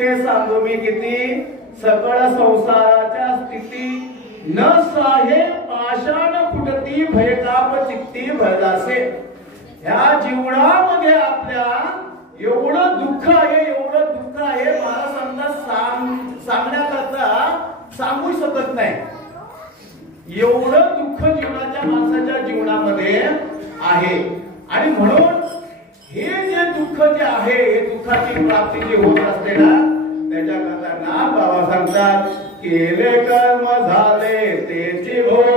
दुःखे सांगू मी किती, सकळ संसाराच्या स्थिती न साहे पाषाण फुटती भयताप चित्ती भरदासे. ह्या जीवनामध्ये आपल्या एवढं दुःख आहे, एवढं दुःख आहे, मला समजा सांगण्याकरता सांगू शकत नाही. एवढं दुःख जीवनाच्या माणसाच्या जीवनामध्ये आहे. आणि म्हणून हे जे दुःख जे आहे, हे दुःखाची प्राप्ती जी होत असते ना, त्याच्याकरता ना बाबा सांगतात, केले कर्म झाले तेची भोग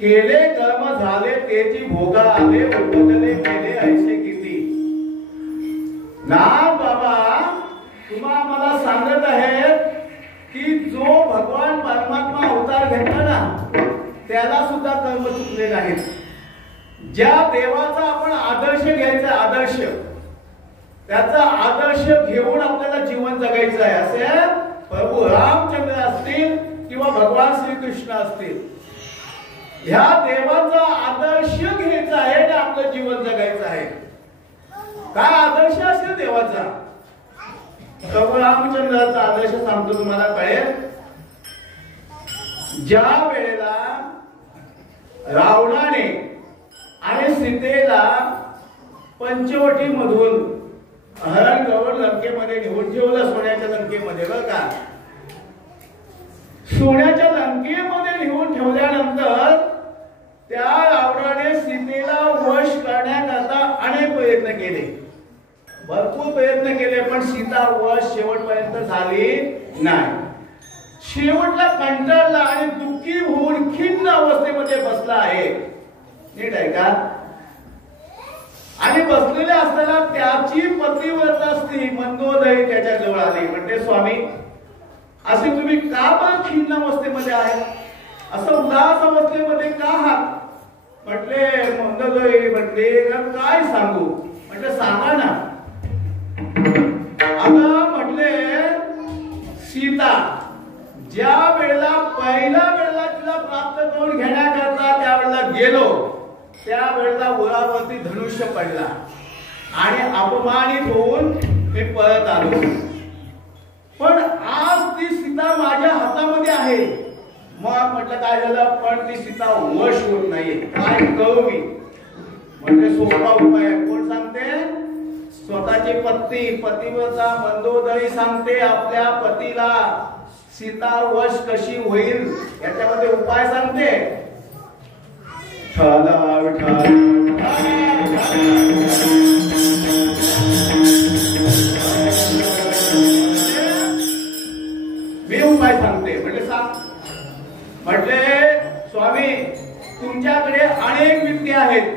केले कर्म झाले तेची भोगा आले उपजले केले ऐसे किती. ना बाबा तुम्हा मला सांगत आहेत की जो भगवान परमात्मा अवतार घेतला ना, त्याला सुद्धा कर्म चुकले नाहीत. ज्या देवाचा आपण आदर्श घ्यायचा, आदर्श त्याचा आदर्श घेऊन आपल्याला जीवन जगायचं आहे. असे प्रभू रामचंद्र असतील किंवा भगवान श्रीकृष्ण असतील, ह्या देवाचा आदर्श घ्यायचा आहे आणि आपलं जीवन जगायचं आहे. काय आदर्श असेल देवाचा? प्रभू रामचंद्राचा आदर्श सांगतो, तुम्हाला कळेल. ज्या वेळेला रावणाने आणि सीतेला पंचवटी मधून हरण गवळ लंकेमध्ये घेऊन ठेवलं, सोन्याच्या लंकेमध्ये, बरं का, सोन्याच्या लंकेमध्ये घेऊन ठेवल्यानंतर त्या रावणाने सीतेला वश करण्याकरता अनेक प्रयत्न केले, भरपूर प्रयत्न केले, पण सीता वश शेवटपर्यंत झाली नाही. शेवटला कंटाळला आणि दुःखी होऊन खिन्न अवस्थेमध्ये बसला आहे. नीट आहे का? आणि बसलेले असताना त्याची पतिव्रता स्त्री मंदोदरी त्याच्या जवळ आली. म्हणते, स्वामी असे तुम्ही का पण खिन्न अवस्थेमध्ये आहे, असं उदास अवस्थेमध्ये का आहात? म्हटले मंदोदरी म्हटले काय सांगू? म्हटले सांगा ना. अगं म्हटले, सीता ज्या वेळेला पहिल्या वेळेला तिला प्राप्त करून घेण्याकरता त्यावेळेला गेलो, त्यावेळेला उरावरती धनुष्य पडला आणि अपमानित होऊन मी परत आलो. पण आज ती सीता माझ्या हातामध्ये आहे. मग म्हटलं काय झालं? पण ती सीता वश होत नाहीये, काय करू मी? म्हणजे सोपा उपाय आहे. कोण सांगते? स्वतःची पत्नी पतिव्रता मंदोदरी सांगते आपल्या पतीला सीता वश कशी होईल याच्यामध्ये उपाय सांगते. मी उपाय सांगते. म्हटले सांग. म्हटले स्वामी तुमच्याकडे अनेक विद्या आहेत,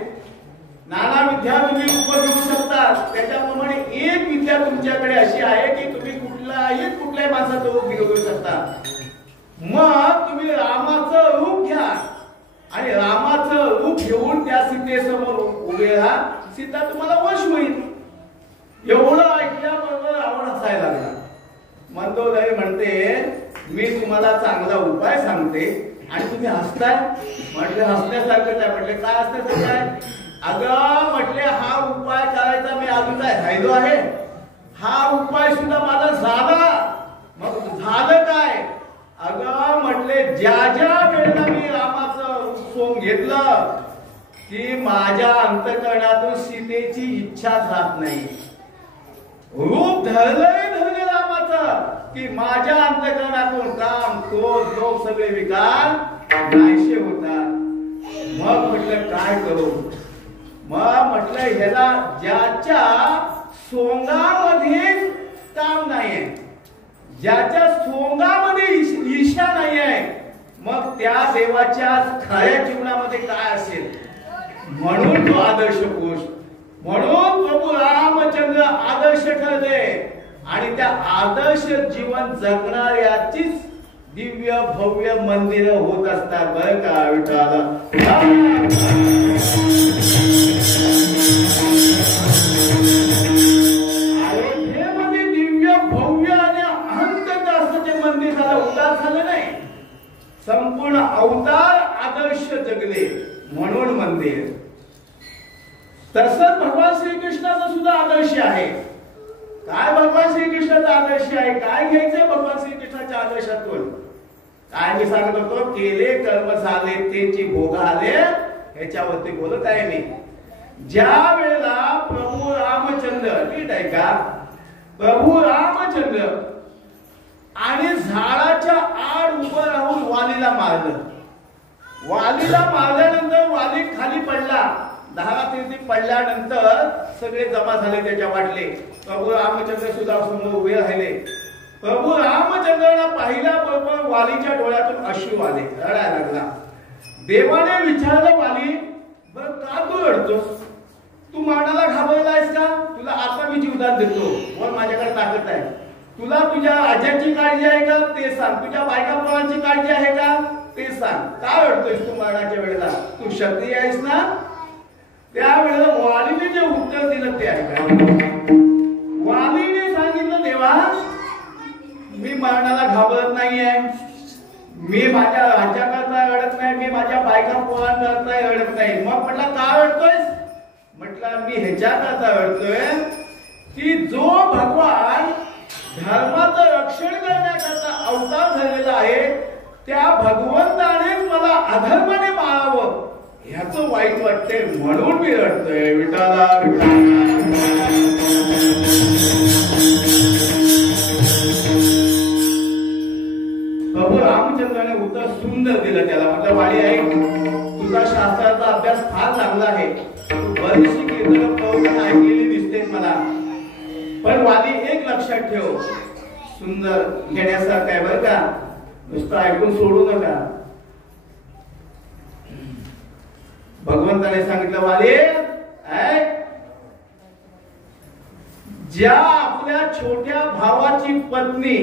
नाना विद्या तुम्ही उपयोगू शकता. त्याच्याप्रमाणे एक विद्या तुमच्याकडे अशी आहे की तुम्ही कुठल्याही माणसाचं रूप घेऊ शकता. मग तुम्ही रामाचं रूप घ्या आणि रामाचं रूप घेऊन त्या सीतेसमोर उभे राहा, सीता तुम्हाला वश होईल. एवढं ऐकल्याबरोबर रावण हसायला लागला. मंदोदरी म्हणते, मी तुम्हाला चांगला उपाय सांगते आणि तुम्ही हसताय. म्हटले हसण्यासारखं काय? म्हटले काय हसण्यासारखं काय? अगं म्हटले हा उपाय करायचा मी अजून काय राहिलो आहे? हा उपाय सुद्धा माझा झाला. मग झालं काय? अगं म्हटले ज्या वेळेला मी रामाचं रूप सोंग घेतलं की माझ्या अंतःकरणातून सीतेची इच्छा राहत नाही. रूप धरलंय रामाचं की माझ्या अंतःकरणातून काम क्रोध लोभ सगळे विकार नाहीसे होतात. म्हटलं काय करू. मग म्हटलं ह्याला ज्याच्या सोंगामध्ये काम नाहीये, ज्याच्या सोंगामध्ये ईशा नाहीये, मग त्या देवाच्या खऱ्या जीवनामध्ये काय असेल. म्हणून तो आदर्श पुरुष, म्हणून प्रभू रामचंद्र आदर्श ठरले आणि त्या आदर्श जीवन जगणाऱ्याचीच दिव्य भव्य मंदिर होत असतात बरं का विठ्ठल. अयोध्येमध्ये दिव्य भव्य आणि अनंत असं ते मंदिर झालं, उदार झालं नाही. संपूर्ण अवतार आदर्श जगले म्हणून मंदिर. तसंच भगवान श्रीकृष्णाचा सुद्धा आदर्श आहे. काय भगवान श्रीकृष्णाचा आदर्श आहे, काय घ्यायचंय भगवान श्रीकृष्णाच्या आदर्शातून. काय मी सांगत होतो, केले कर्म झाले तेची भोग आले, ह्याच्यावरती बोलत आहे मी. ज्या वेळेला प्रभू रामचंद्र, ठीक आहे का, प्रभू रामचंद्र आणि झाडाच्या आड उभं राहून वालीला मारलं. वालीला मारल्यानंतर वाली खाली पडला. 10 तीर्थी पडल्यानंतर सगळे जमा झाले त्याच्या वाटले. प्रभू रामचंद्र सुद्धा समोर उभे राहिले. प्रभू रामचंद्राला पाहिल्याबरोबर वालीच्या डोळ्यातून अश्रू आले, रडायला लागला. देवाने विचारलं, वाली बरं का तू रडतोस, तू मरणाला घाबरलायस का. तुला आता मी जीवदान देतो, वर माझ्याकडे ताकद आहे. तुला तुझ्या राज्याची काळजी आहे का ते सांग, तुझ्या बायका पोरांची काळजी आहे का ते सांग. का रडतोयस तू मरणाच्या वेळेला, तू क्षत्रिय आहेस ना. त्यावेळेला वालीने जे उत्तर दिलं ते ऐका. वालीने सांगितलं, देवा मी मरणाला घाबरत नाहीये, मी माझ्या राज्याकरता रडत नाही, मी माझ्या बायका पोरांकरता रडत नाही. मग म्हटलं का रडतोयस. म्हटलं मी ह्याच्याकरता रडतोय की जो भगवान धर्माचं रक्षण करण्याकरता अवतार झालेला आहे, त्या भगवंतानेच मला अधर्माने मारावं ह्याचं वाईट वाटते, म्हणून मी रडतोय विठाला. प्रभू रामचंद्राने उत्तर सुंदर दिलं त्याला. म्हटलं वाली आहे, तुझा शास्त्राचा अभ्यास फार चांगला आहे, बरीचशी कीर्तन प्रवचन ऐकलेली दिसते मला. पण वाली एक लक्षात ठेव, सुंदर घेण्यासारखं आहे बरं का, नुसतं ऐकून सोडू नका. भगवंताने सांगितलं, वाली ज्या आपल्या छोट्या भावाची पत्नी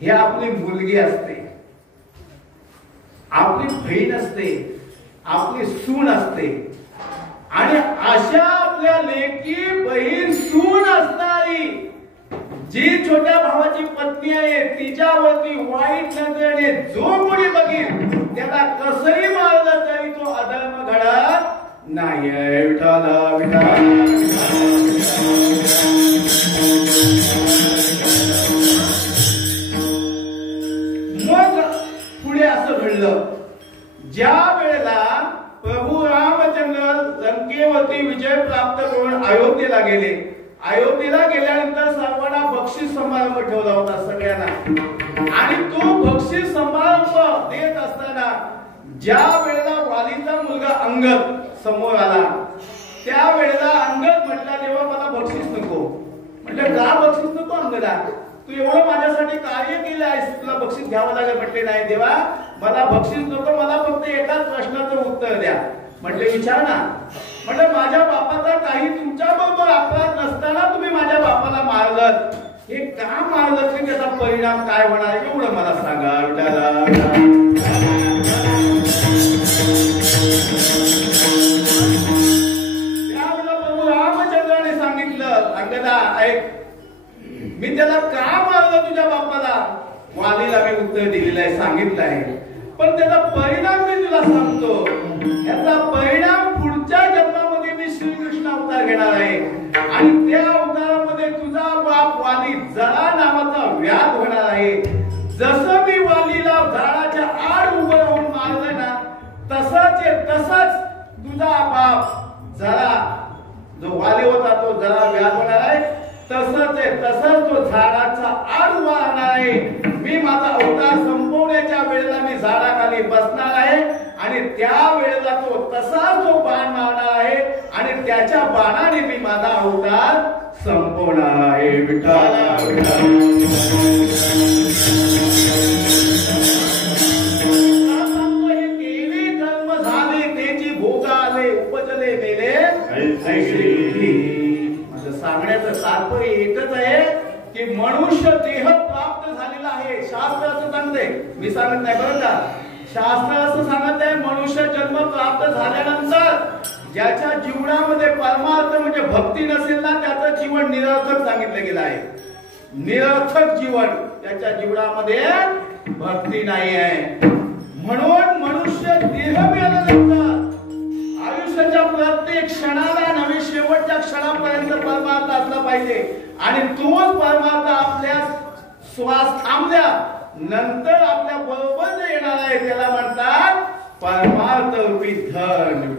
ही आपली मुलगी असते, आपली बहीण असते, आपली सून असते, आणि अशा आपल्या लेकी बहीण सून असणारी जी छोट्या भावाची पत्नी आहे, तिच्यावरती वाईट नजरेने जो कोणी बघेल त्याला कसंही मारलं तरी तो अधर्म घडत नाही. विठाला विठाला. मग पुढे असं घडलं, ज्या वेळेला प्रभू रामचंद्र लंकेवरती विजय प्राप्त करून अयोध्येला गेले. अयोध्येला गेल्यानंतर सर्वांना बक्षीस समारंभ ठेवला होता सगळ्यांना, आणि तो बक्षीस समारंभ देत असताना ज्या वेळेला वालीचा मुलगा अंगद समोर आला, त्या वेळेला अंगद म्हटला, देवा मला बक्षीस नको. म्हटलं का बक्षीस नको अंगदा, तू एवढं माझ्यासाठी कार्य केलं आहेस, तुला बक्षीस घ्यावं लागेल. म्हटले नाही देवा मला बक्षीस नको, मला फक्त एकाच प्रश्नाचं उत्तर द्या. म्हटले विचार ना. म्हटलं माझ्या बापाचा काही तुमच्या बरोबर अपराध नसताना तुम्ही माझ्या बापाला मारलं, हे का मारलं की त्याचा परिणाम काय होणार एवढं मला सांगा. त्यावेळेला प्रभू रामचंद्राने सांगितलं, अंगदा ऐक, मी त्याला का मारलं तुझ्या बापाला. वालीला मी उत्तर दिलेलं आहे, सांगितलं आहे, पण त्याचा परिणाम मी तुला सांगतो. याचा परिणाम पुढच्या जन्मामध्ये मी श्रीकृष्ण अवतार घेणार आहे, आणि त्या अवतारामध्ये तुझा बाप वाली जरा नावाचा व्याध होणार आहे. जसं मी वालीला झाडाच्या आड उभं राहून मारलं ना, तसंच तुझा बाप जरा जो वाली होता तो जरा व्याध होणार आहे. तसंच तो झाडाचा आड उभा राहणार आहे. मी माझा अवतार संपवण्याच्या वेळेला मी झाडाखाली बसणार आहे, आणि त्या वेळेला तो तो बाण मारणार आहे आणि त्याच्या बाणाने मी माझा अवतार संपवणार आहे. विठ्ठला केले कर्म झाले त्याची भोगाले उपजले गेले माझं सांगण्याचं तात्पर्य एकच आहे की मनुष्य देह प्राप्त झालेला आहे. शास्त्र असं सांगते, मी सांगत नाही बरं का. शास्त्र असं सांगत आहे मनुष्य जन्म प्राप्त झाल्यानंतर ज्याच्या जीवनामध्ये परमार्थ म्हणजे भक्ती नसेल ना त्याचं जीवन निरर्थक सांगितलं गेलं आहे. निरर्थक जीवन, त्याच्या जीवनामध्ये भक्ती नाही आहे. म्हणून मनुष्य देह मिळाल्यानंतर आयुष्याच्या प्रत्येक क्षणाला नवे शेवटच्या क्षणापर्यंत परमार्थ असला पाहिजे आणि तोच परमार्थ आपल्या श्वास थांबल्या नंतर आपल्या बरोबर जे येणार आहे त्याला म्हणतात परमार्थ रूपी धन.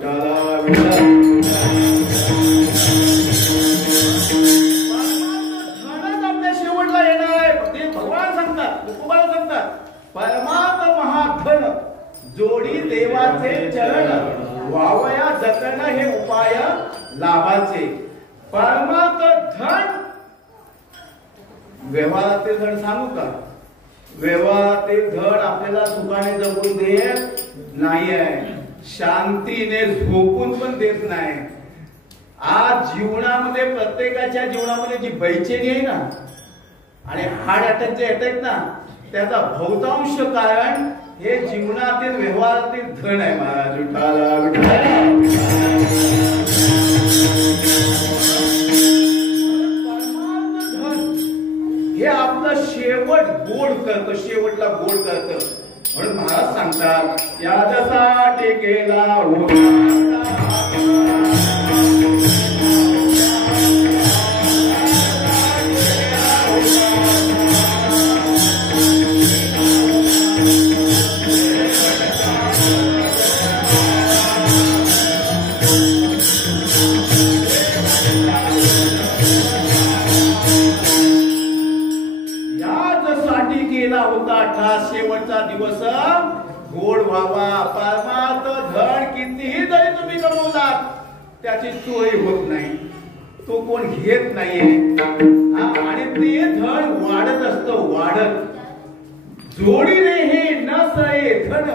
धनच आपल्या शेवटला येणार आहे. ते भगवान सांगतात, तुकोबा सांगतात परमार्थ महाधन जोडी देवाचे चरण वावया जतन हे उपाय लाभाचे. परमार्थ धन व्यवहारातील धन सांगू का? व्यवहारातील धन आपल्याला सुखाने जगून देत नाही आहे, शांतीने झोपून पण देत नाही. आज जीवनामध्ये प्रत्येकाच्या जीवनामध्ये जी बेचैनी आहे ना आणि हार्ट अटॅक जे येत ना त्याचा बहुतांश कारण हे जीवनातील व्यवहारातील धन आहे. महाराज हे आपलं शेवट गोड करतं, शेवटला गोड करतं. म्हणून महाराज सांगतात याच्यासाठी केला शेवटचा दिवस गोड व्हावा. परमार्थ धन कितीही जरी तुम्ही कमवलात त्याची चोरी होत नाही, तो कोण घेत नाहीये आणि ते धन वाढत असतं, वाढत. जोडीने हे न सळे धन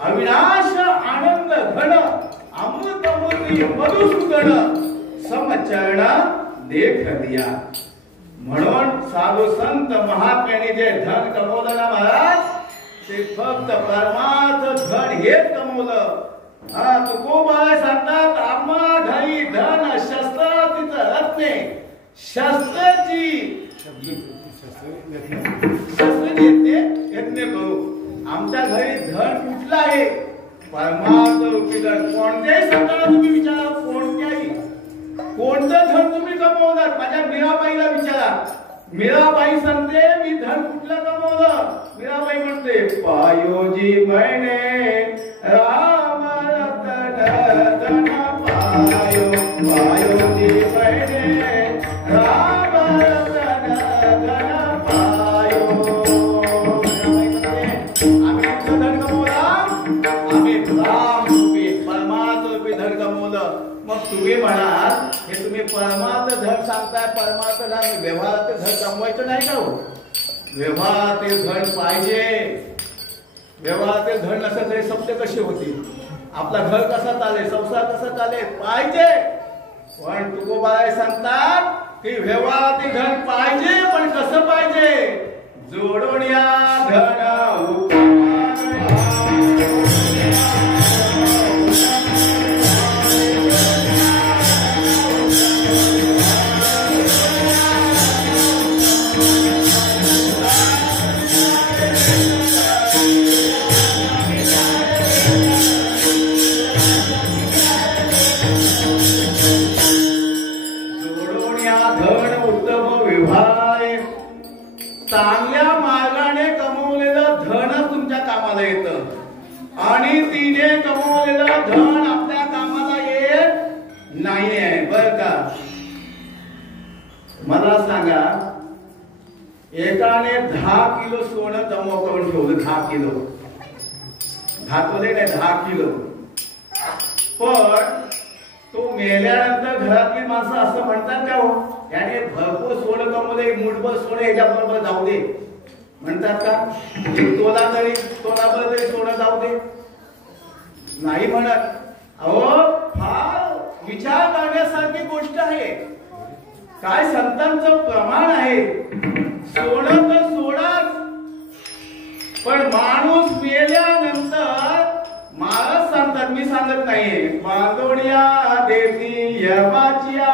अविनाश आनंद घन अमृत मूर्ती मधुसूदन समचरण देख दिया. म्हणून साधू संत महात्म्याने जे धन कमवलं ना महाराज ते फक्त परमार्थ धन हेच कमवलं. तुकोबा सांगतात आम्हा घरी धन शस्त्र तिचं रत्ने शस्त्राची यज्ञ करू. आमच्या घरी धन कुठलं आहे? परमार्थ रूपी धन. कोणत्याही संतांना तुम्ही विचारा, कोणत्याही कोणतं धन तुम्ही कमवलं? माझ्या मीराबाईला विचारा. मीराबाई सांगते मी धन कुठलं कमवलं? मीराबाई म्हणते पायोजी मैने राम रतन धन पायो. पायोजी मैने राम रतन धन पायो. आम्ही कुठलं धन कमवलं? आम्ही राम रूपी परमार्थ रूपी धन कमवलं. मग तुम्ही म्हणाल हे तुम्ही परमार्थ धन सांगताय, परमार्थ धन व्यवहाराचे धन कमवायचं नाही का? हो, व्यवहाराचे धन पाहिजे. व्यवहाराचे धन नसेल तरी सत्य कसे होतील? आपला घर कसा चालेल, संसार कसा चालेल? पाहिजे. पण तुकोबा सांगतात की व्यवहाराचे धन पाहिजे, पण कसं पाहिजे? जोडून या धन चांगल्या मार्गाने कमवलेलं धन तुमच्या कामाला येतं आणि तिने कमवलेलं धन आपल्या कामाला येत नाहीये. बर का? मला सांगा, एकाने 10 किलो सोनं जमा करून ठेवलं. 10 किलो घातले नाही, 10 किलो. पण तो मेल्यानंतर घरातली माणसं असं म्हणतात का हो, याने भरपूर सोनं कमवले, मुठभर सोनं याच्या बरोबर जाऊ दे म्हणतात का? तोलाभर तरी सोनं जाऊ दे नाही म्हणत. अहो, फार विचार करण्यासारखी गोष्ट आहे. काय संतांचं प्रमाण आहे. सोनं तर सोडाच, पण माणूस मेल्यानंतर महाराज सांगतात, मी सांगत नाहीये, बांधोड्या देती यमाच्या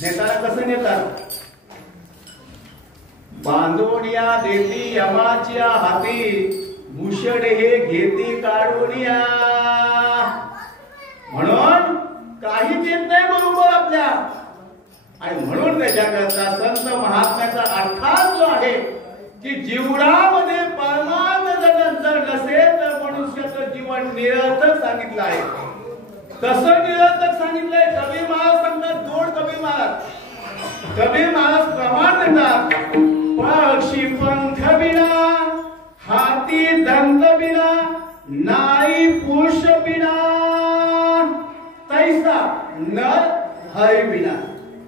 नेताना कसं नेतात. बांधोड्या देती यमाच्या हाती, भूषण हे घेती काढूनिया. म्हणून काहीच येत नाही बरोबर आपल्या. आणि म्हणून त्याच्याकरता संत महात्म्याचा अर्थात जो आहे की जीवनामध्ये परमार्थ जर नसेल तर मनुष्याचं जीवन निरर्थक सांगितलं आहे. कसं निरर्थक सांगितलंय. कबीर महाराज सांगतात, जोड कबीर महाराज. कबीर महाराज प्रमाण देतात, पक्षी पंख बिना, हाती दंत बिना, नारी पुरुष बिना, तैसा नर हरी बिना.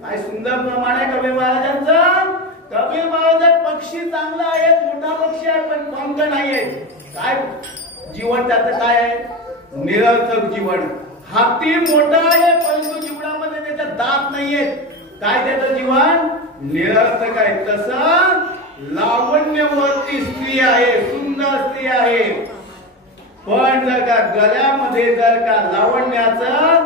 काय सुंदर प्रमाण आहे कबीर महाराजांचं. कबीर महाराज पक्षी चांगला आहे, मोठा पक्षी आहे, पण पंख नाहीये. काय जीवन त्याचं काय आहे. निरर्थक जीवन. हाती मोठा आहे, परंतु जीवनामध्ये त्याच्या दात नाहीये. काय त्याचं जीवन निरर्थक आहे. तसं लावण्यवती स्त्री आहे, सुंदर स्त्री आहे, पण जर का गळ्यामध्ये जर का लावण्याचं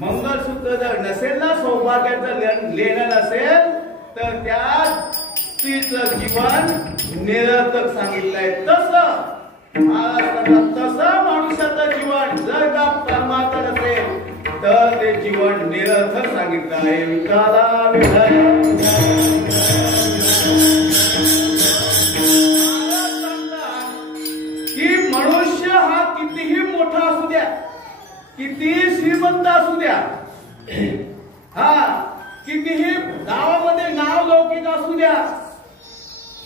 मंगळसूत्र जर नसेल ना, सौभाग्याचं लेणं नसेल, तर त्या स्त्रीचं जीवन निरर्थक सांगितलंय. तसं तसं माणसाचं जीवन जर का परमार्थ नसेल तर ते जीवन निरर्थक सांगितलं आहे. विठाला की मनुष्य हा कितीही मोठा असू द्या, कितीही श्रीमंत असू द्या, हा कितीही गावामध्ये नाव लौकिक असू द्या,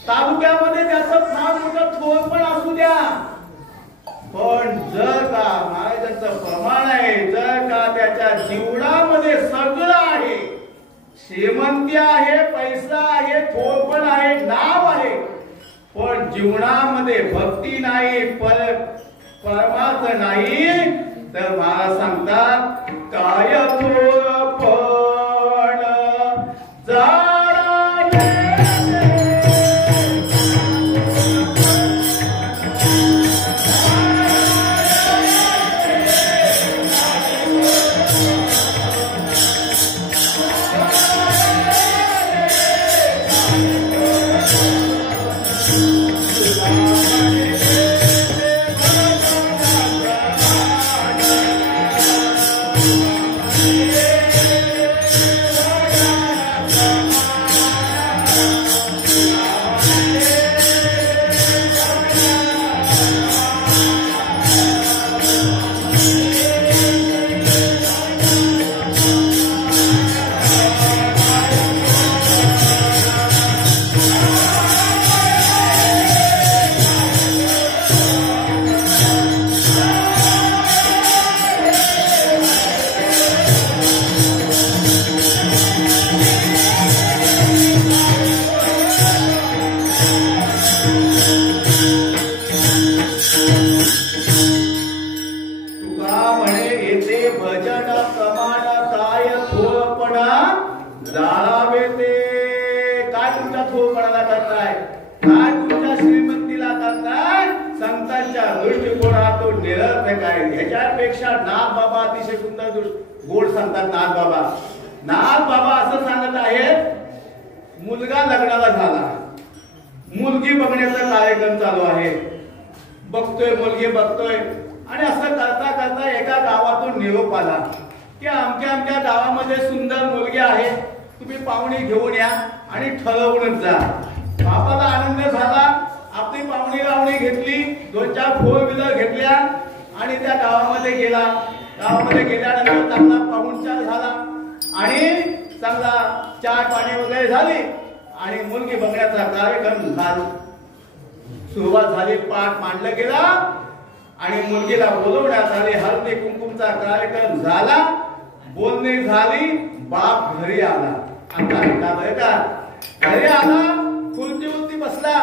तालुक्यामध्ये त्याचं फार मोठं थोर पण असू द्या, पण जर का महाराजांचं प्रमाण आहे, जर का त्याच्या जीवनामध्ये सगळं आहे, श्रीमंती आहे, पैसा आहे, थोर पण आहे, नाव आहे, पण जीवनामध्ये भक्ती नाही, परमार्थ नाही, तर महाराज सांगतात काय थोर पण जा ह्याच्यापेक्षा नाथ बाबा अतिशय सुंदर गोड सांगतात. नाथ बाबा असं सांगत आहेत, मुलगा लग्नाला झाला, मुलगी बघण्याचा कार्यक्रम चालू आहे, बघतोय मुलगी बघतोय, आणि असं करता करता एका गावातून निरोप आला की अमक्या गावामध्ये सुंदर मुलगी आहे, तुम्ही पाहुणे घेऊन या आणि ठरवूनच जा. बापाला आनंद झाला. आपली पाहुणी लावणी घेतली, 2-4 फोर व्हीलर घेतल्या आणि त्या गावामध्ये गेला. गावामध्ये गेल्यानंतर चांगला पाहुणचार झाला आणि चांगला चहा पाणी वगैरे झाली आणि मुलगी बघण्याचा कार्यक्रम झाला. सुरुवात झाली. पाठ मांडला गेला आणि मुलगीला बोलवण्यात आले. हळदी कुंकुमचा कार्यक्रम झाला. बोलणी झाली. बाप घरी आला. का घरी आला, खुर्चीवरती बसला.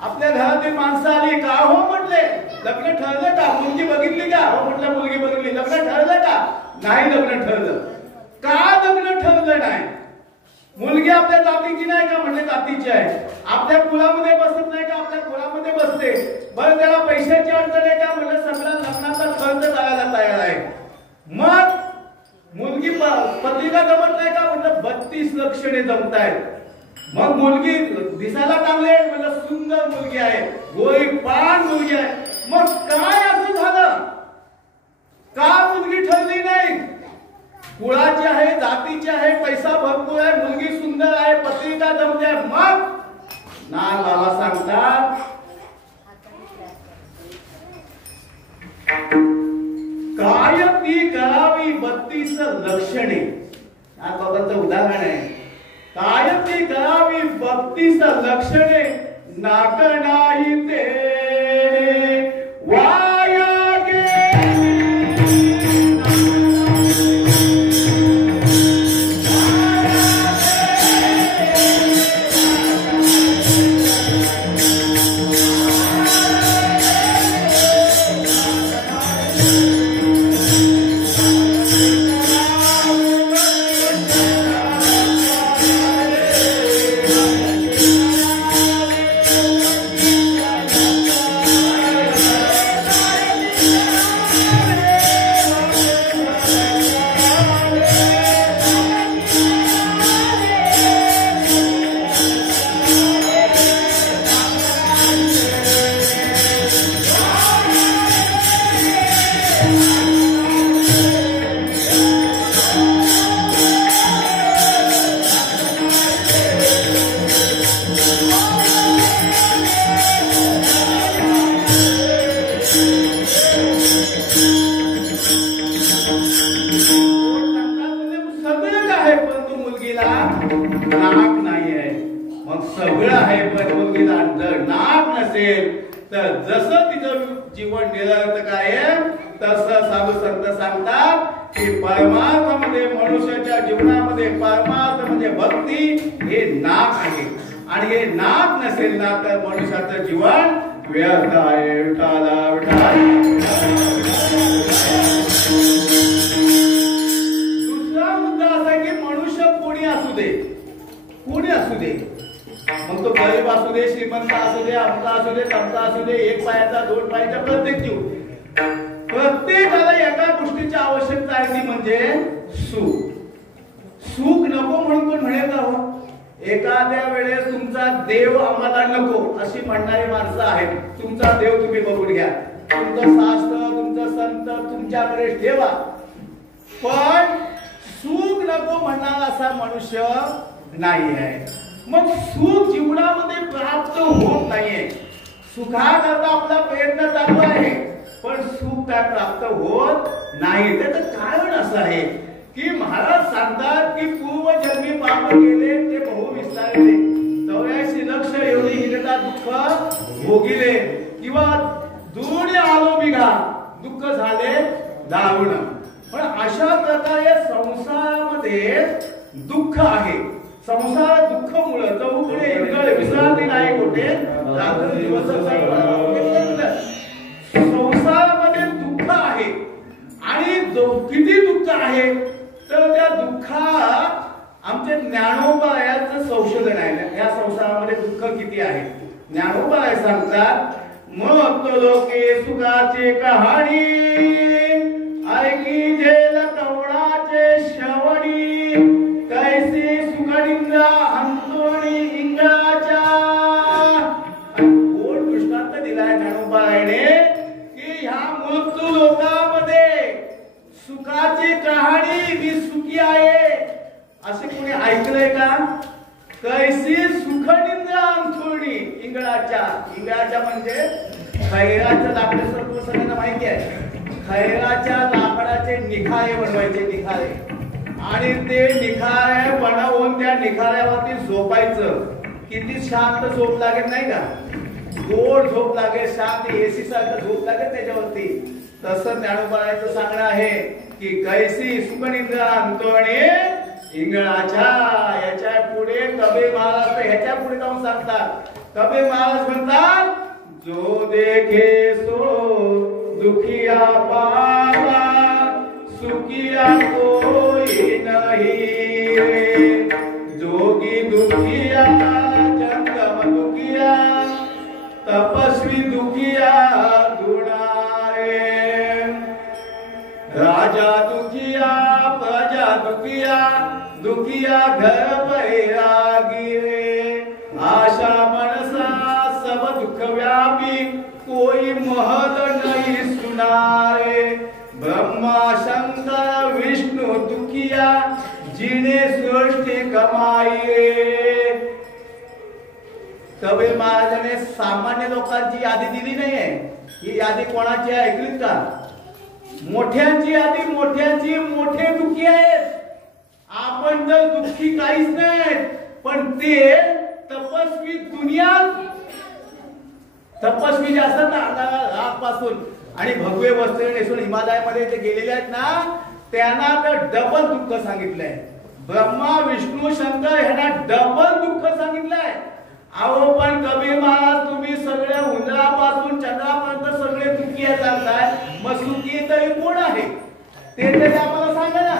आपल्या घरातील माणसं आली. का हो म्हटले, लग्न ठरलं का? मुलगी बघितली का? हो म्हटलं मुलगी बघितली. लग्न ठरलं का? नाही लग्न ठरलं. का लग्न ठरलं नाही? मुलगी आपल्या जातीची नाही का? म्हणले जातीची आहे. आपल्या कुळामध्ये बसत नाही का? आपल्या कुळामध्ये बसते. बरं त्याला पैशाची अडचण आहे का? म्हणजे सगळा लग्नाचा खर्च करायला तयार आहे. मग मुलगी पत्रिका जमत नाही का? म्हटलं 32 लक्षणे जमतायत. मग मुलगी दिसायला चांगली आहे, म्हणजे सुंदर मुलगी आहे, गोरी पान मुलगी आहे. मग काय असं झालं? का मुलगी ठरली नाही? कुळाची आहे, जातीची आहे, पैसा भरपूर आहे, मुलगी सुंदर आहे, पत्रिका जमते. मग नाग बाबा सांगतात काय ती करावी 32 लक्षणे. नाग बाबांचं उदाहरण आहे. काय ती करावी 32 लक्षणे, नाक नाही ते वाया गेली. नाक नाही आहे. मग सगळं आहे पण मुलगीला जर नाक नसेल तर जसं तिचं जीवन निरर्थक काय तसं साधू संत सांगतात की परमार्थामध्ये मनुष्याच्या जीवनामध्ये परमार्थ म्हणजे भक्ती हे नाक आहे. आणि हे नाक नसेल ना तर मनुष्याचं जीवन व्यर्थ आहे. विठाला विठाल. दुसरा मुद्दा असा की मनुष्य कोणी असू दे, कोणी असू दे, मग तो गरीब असू दे, श्रीमंत असू दे, आमचा असू दे, तमचा असू दे, एक पायाचा 2 पायाचा, प्रत्येक जीव, प्रत्येकाला एका गोष्टीची आवश्यकता आहे ती म्हणजे सुख. सुख नको म्हणून कोण म्हणेल का? हो, एखाद्या वेळेस तुमचा देव आम्हाला नको अशी म्हणणारी माणसं आहेत. तुमचा देव तुम्ही बघून घ्या, तुमचं शास्त्र, तुमचं संत तुमच्याकडे ठेवा, पण सुख नको म्हणणारा असा मनुष्य नाही आहे. मग सुख जीवनामध्ये प्राप्त होत नाहीये. सुखाकरता आपला प्रयत्न चालू आहे पण सुख काय प्राप्त होत नाही. त्याचं कारण असं आहे की महाराज सांगतात की पूर्वजन्मी पाप केले ते बहु विस्तारले, 84 लक्ष एवढी हिनता दुःख भोगिले, किंवा दूर आलो बिघा दुःख झाले दारुण. पण अशा प्रकारे संसारामध्ये दुःख आहे. संसार दुःख मुळे चौकडे इंगळ विश्रांती नाही कुठे रात्र दिवस संसारामध्ये दुःख आहे. आणि किती दुःख आहे तर त्या दुःखात आमचे ज्ञानोबा याचं संशोधन आहे. या संसारामध्ये दुःख किती आहे. ज्ञानोबा सांगतात मग लोके सुखाचे कहाणी ऐकी झेल कवणाचे श्रवणी कैसे सुखनिंदा अंतोणी इंगळाच्या. कोण दृष्टांत दिलाय ज्ञानोबाने की ह्या मृत्यू लोकांमध्ये सुखाची कहाणी मी सुखी आहे असे कोणी ऐकलंय का? कैसी सुखनिंद्रा अंथरुणी इंगळाच्या म्हणजे खैराच्या लाकडाचं सगळ्यांना माहिती आहे. खैराच्या लाकडाचे निखारे बनवायचे, निखारे, आणि ते निखारे बनवून त्या निखाऱ्यावरती झोपायचं. किती शांत झोप लागेल नाही का? गोड झोप लागेल, शांत एसी सारखं झोप लागेल त्याच्यावरती. तसं ज्ञानोबाचं सांगणं आहे की कैसी सुखनिंद्रा अंथरुणी इंगळाच्या. याच्या पुढे कबीर महाराज ह्याच्या पुढे जाऊन सांगतात. कबीर महाराज म्हणतात, जो देखे सो दुखिया पावा, सुखिया कोई नहीं रे. जोगी दुखिया जंगम दुखिया, तपस्वी दुखिया दुणारे. राजा दुखिया प्रजा दुखिया, दुखिया घर बैरागी रे. आशा मनसा सब दुख व्यापी, कोई महल नहीं सुनारे. ब्रह्मा शंकर विष्णु दुखिया, जिने सृष्टि कमाई रे. कबीर महाराजांनी सामान्य लोकांची यादी दिली नाहीये. ही यादी कोणाची आहे ऐकलीत का? मोठ्यांची यादी. मोठे दुःखी आहेत. आपण तर दुःखी काहीच नाही, पण ते तपस्वी दुनियात, तपस्वी जे असतात ना राग पासून आणि भगवे वस्त्र नेसून हिमालयामध्ये जे गेलेले आहेत ना, त्यांना तर डबल दुःख सांगितलंय. ब्रह्मा विष्णू शंकर ह्यांना डबल दुःख सांगितलंय. अहो पण कबीर महाराज तुम्ही सगळ्या उंदरापासून चंद्रापर्यंत सगळे दुःखी आहे सांगताय, मग सुखी तरी कोण आहे ते तरी आम्हाला सांगा ना.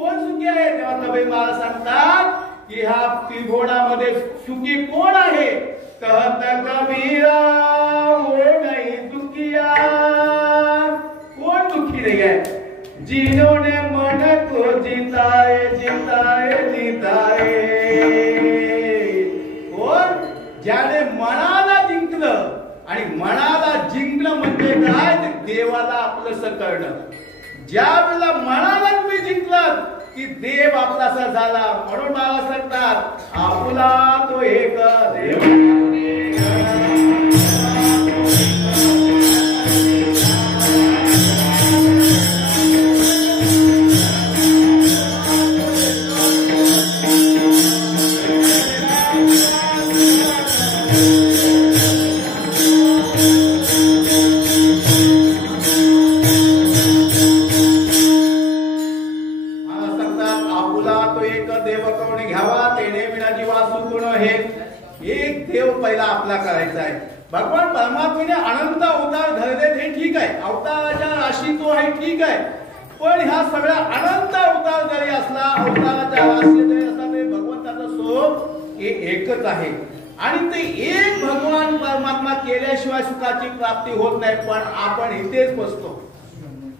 कोण सुखी आहे? तेव्हा कबीर महाराज सांगतात की ह्या त्रिभुवनामध्ये सुखी कोण आहे? कहत कबीरा हो नाही दुखिया. कोण दुखी नाही आहे? जिन्होंने मन को जिताए जिताए जिताए. कोण? ज्याने मनाला जिंकलं. आणि मनाला जिंकलं म्हणजे काय? देवाला आपलंसं करणं. ज्या वेळेला मनाला तुम्ही जिंकलात की देव आपलासा झाला. म्हणून मला सांगतात आपुला तो एक देव. करायचा आहे. भगवान परमात्म्याने अनंत अवतार धरले हे ठीक आहे. अवताराच्या राशी तो आहे ठीक आहे. पण ह्या सगळ्या अनंत अवतार जरी असला, अवताराच्या राशी जरी असला तरी भगवंताचं स्वरूप हे एकच आहे. आणि ते एक भगवान परमात्मा केल्याशिवाय सुखाची प्राप्ती होत नाही. पण आपण इथेच बसतो,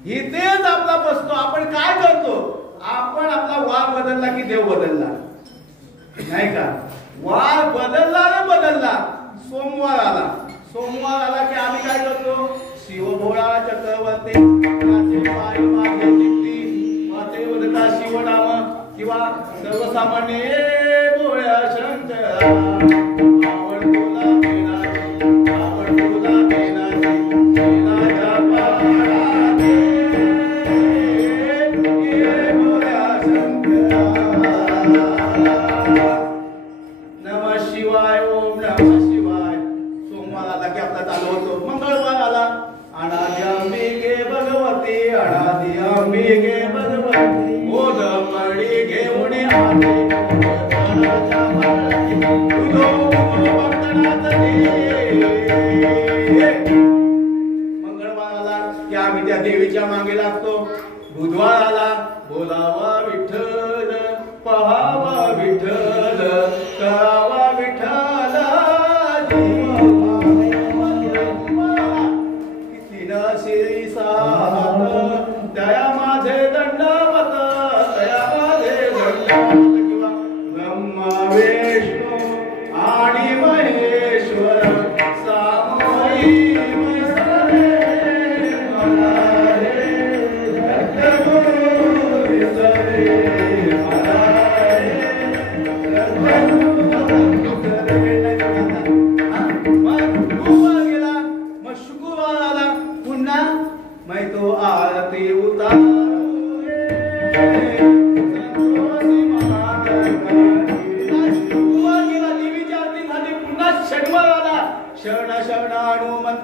इथेच आपला बसतो. आपण काय करतो? आपण आपला वार बदलला की देव बदलला नाही का? वार बदलला ना बदलला. सोमवार आला की आम्ही काय करतो? शिवभोळा चक्रवर्ती शिवनाम किंवा सर्वसामान्य भोळ्या शंकरा आपण तुला देवीच्या मागे लागतो. बुधवार आला बोलावा विठ्ठल, पहावा विठ्ठल, करावा विठ्ठल. तीन शिरी सात दया माझे दंडवत, दया माझे दंडवत. किंवा ब्रह्मा विष्णू आणि महेश्वर सामोई मंगळवार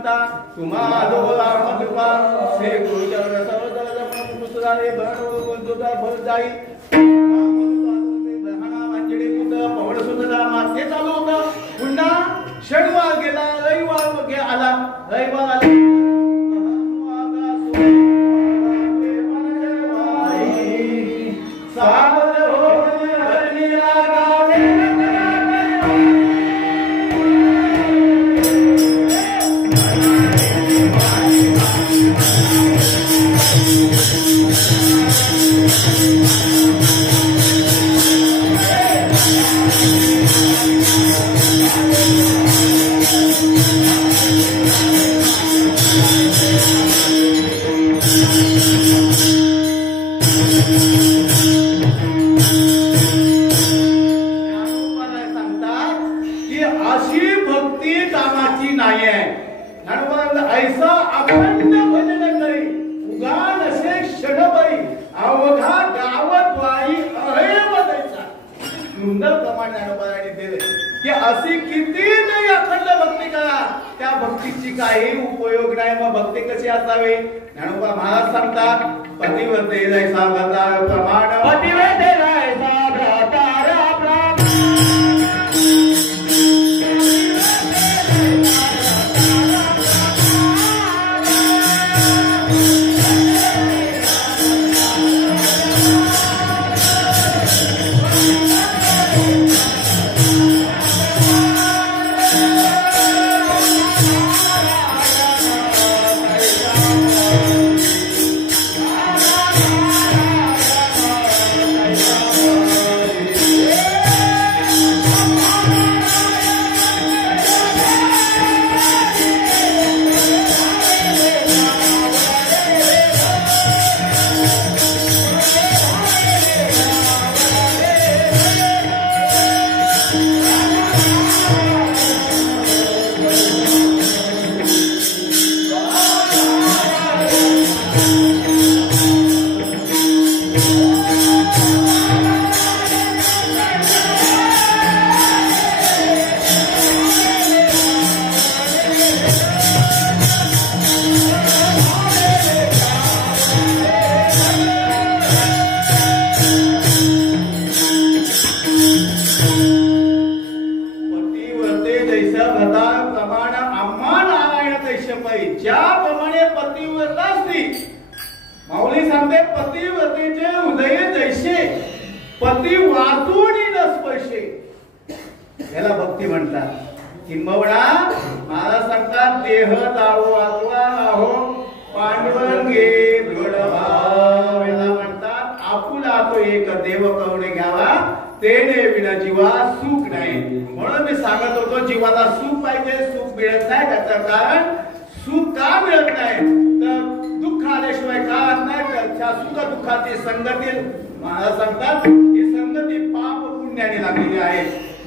सांगता तुम्हा जो कृपा श्री गुरुचरण सर्व पुस्तकाने भर जाई पवळ सुद्धा ते चालू होतं. पुन्हा शनिवार गेला, रविवार आला, रविवार आला ऐसा अखंड भजन करी उगान असे क्षणभरी अवघा गावद्वाई अहेम द्यायचा. सुंदर प्रमाण ज्ञानोबाने दिले की अशी किती नाही अखंड भक्ती करा, त्या भक्तीची काही उपयोग नाही. मग भक्ती कशी असावी? ज्ञानोबा महाराज सांगतात पतिव्रते जैसा भ्रातार प्रमाण पतिव्रते जैसा भ्रातार ज्याप्रमाणे पतिव्रता असती. माऊली सांगते पतिव्रतेचे हृदय जैसे पती वाचून नस्पर्शे, याला भक्ती म्हणतात. किंबहुना महाराज सांगतात देह दारू आत्मा आहो पांडुरंगे दृढ भाव, याला म्हणतात आपुला तो एक देव कवणे घ्यावा तेने विना जीवा सुख नाही. म्हणून मी सांगत होतो जीवाला सुख पाहिजे, सुख मिळत नाही. त्याचं कारण सुख का मिळत नाही तर दुःख आल्याशिवाय का नाही. तर त्या सुख दुःखाची संगती महाराज सांगतात ही संगती पाप पुण्याने लागलेली आहे.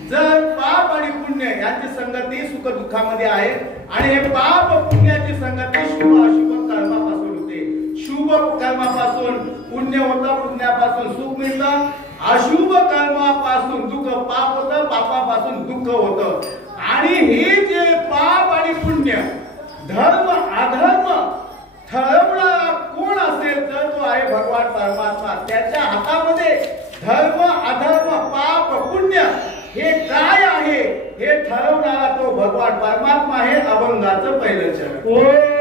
जर पाप आणि पुण्य यांची संगती सुख दुःखामध्ये आहे आणि हे पाप पुण्याची संगती शुभ अशुभ कर्मापासून होते. शुभ कर्मापासून पुण्य होतं, पुण्यापासून सुख मिळतं. अशुभ कर्मापासून दुःख पाप होतं, पापापासून दुःख होतं. आणि हे जे पाप आणि पुण्य धर्म अधर्म ठरवणारा कोण असेल तर तो आहे भगवान परमात्मा. त्याच्या हातामध्ये धर्म अधर्म पाप पुण्य हे काय आहे हे ठरवणारा तो भगवान परमात्मा आहे. अभंगाचं पहिलं चरण.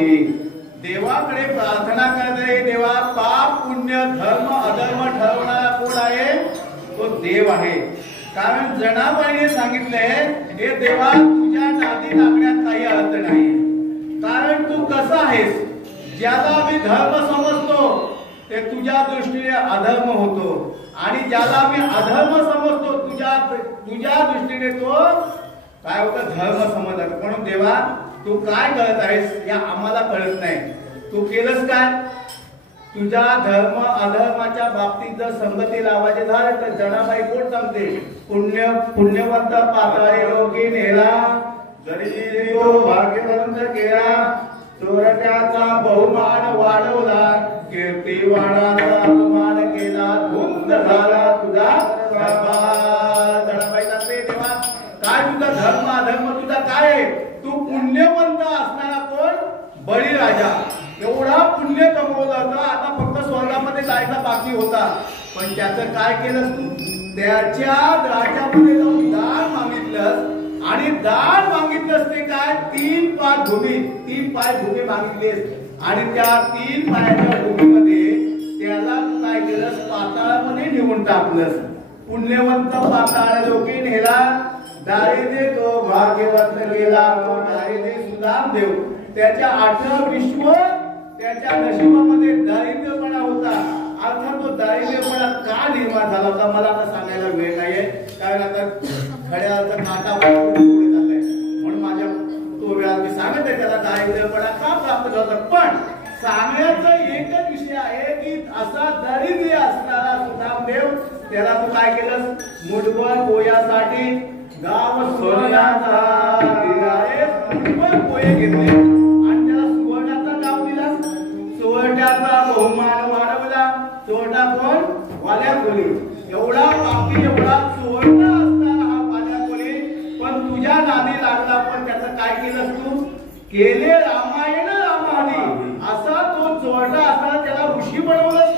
होती. देवाकडे प्रार्थना करणारे, देवा पाप पुण्य धर्म अधर्म ठरवणारा कोण आहे? तो देव आहे. कारण जनाबाईने सांगितले, हे देवा तुझ्या नादी लागण्यात काही अर्थ नाही. कारण तू कसा आहेस, ज्याला मी धर्म समजतो ते तुझ्या दृष्टीने अधर्म होतो, आणि ज्याला मी अधर्म समजतो तुझ्या दृष्टीने तो काय होतं? धर्म समजत. म्हणून देवा तू काय करत आहेस या आम्हाला कळत नाही. तू केलंस काय? तुझ्या धर्म अधर्माच्या बाबतीत जर संगती लावायचे झाले तर जनाबाई कोण सांगते? पुण्यवंत पाताळे लोकी नेला, जरी तो भाग्यवंत केला, चोरट्याचा बहुमान वाढवला, कीर्तिवानाचा अपमान केला, धुंद झाला तुझा दरबार. जनाबाई सांगते, देवा काय तुझा धर्म अधर्म तुझा काय आहे? तू पुण्यवंत असणारा कोण? बळीराजा. एवढा पुण्य कमवला होता, आता फक्त स्वर्गामध्ये जायचा बाकी होता. पण त्याचं काय केलंस तू? त्याच्या राज्यामध्ये जाऊन दान मागितलंस, आणि दान मागितलंस ते काय? 3 पाय भूमी मागितलीस, आणि त्या 3 पायाच्या भूमीमध्ये त्याला काय केलंस? पाताळामध्ये नेऊन टाकलंस. पुण्यवंत पाताळ लोकी नेला, दारिद्र्य तो भाग्यवंत गेला. तो दारिद्र्य सुदाम देव, त्याच्या 18 विश्व त्याच्या नशिबामध्ये दारिद्र्यपणा होता. अर्थात तो दारिद्र्यपणा का निर्माण झाला होता मला आता सांगायला वेळ नाहीये, कारण आता घड्याळाचा काटा पुढे चाललाय. म्हणून माझ्या तो वेळा मी सांगत आहे त्याला दारिद्र्यपणा का प्राप्त झाला. पण सांगण्याचा एकच विषय आहे की असा दारिद्र्य असणारा सुदामदेव, त्याला तू काय केलंस? मुठभर पोयासाठी गाव सोन्याचा दिलाय, मुठभर पोहे घेतले आणि त्याला सुवर्णाचा गाव दिला. चोरट्याचा बहुमान वाढवला. चोरटा कोण? वाल्या कोली. एवढा बाकी एवढा चोरटा असणारा हा वाल्या कोली, पण तुझ्या नादी लागला. पण त्याचं काय केलंस तू? केले रामायण रामादी. असा तो चोरटा असताना त्याला ऋषी बनवलंस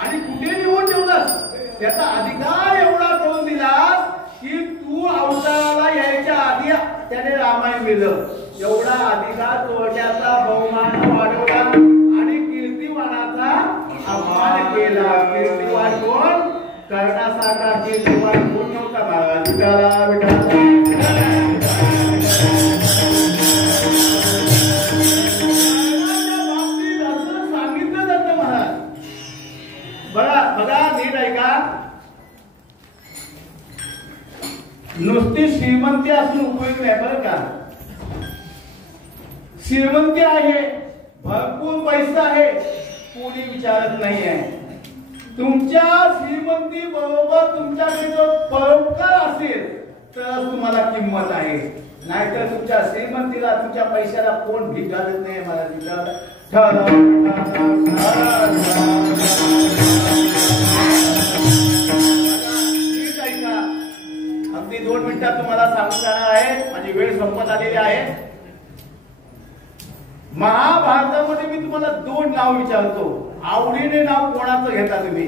आणि कुठे निवडून ठेवलंस? त्याचा अधिकार एवढा करून दिलास की तू अवताराला यायच्या आधी त्याने रामायण लिहिलं. एवढा अधिकार चोरट्याचा बहुमान वाढवला आणि कीर्तिवानाचा अपमान केला. कीर्तिवान कोण? कर्णासारखा कीर्तिवान कोण नव्हता महाराज. सांगितलं जातं महाराज. बघा नीट ऐका. नुसती श्रीमंती असून उपयोग नाही बरं का. श्रीमंती आहे, भरपूर पैसा आहे, कोणी विचारत नाही आहे. तुमच्या श्रीमंती बरोबर तुमच्याकडे जो परोपकार असेल तरच तुम्हाला किंमत आहे. नाहीतर तुमच्या श्रीमंतीला तुमच्या पैशाला कोण भीक घालत नाही. मला अगदी 2 मिनिटात तुम्हाला सांगून जाणार आहे. माझी वेळ संपत आलेली आहे. महाभारतामध्ये मी तुम्हाला 2 नाव विचारतो, आवडीने नाव कोणाचं घेता तुम्ही?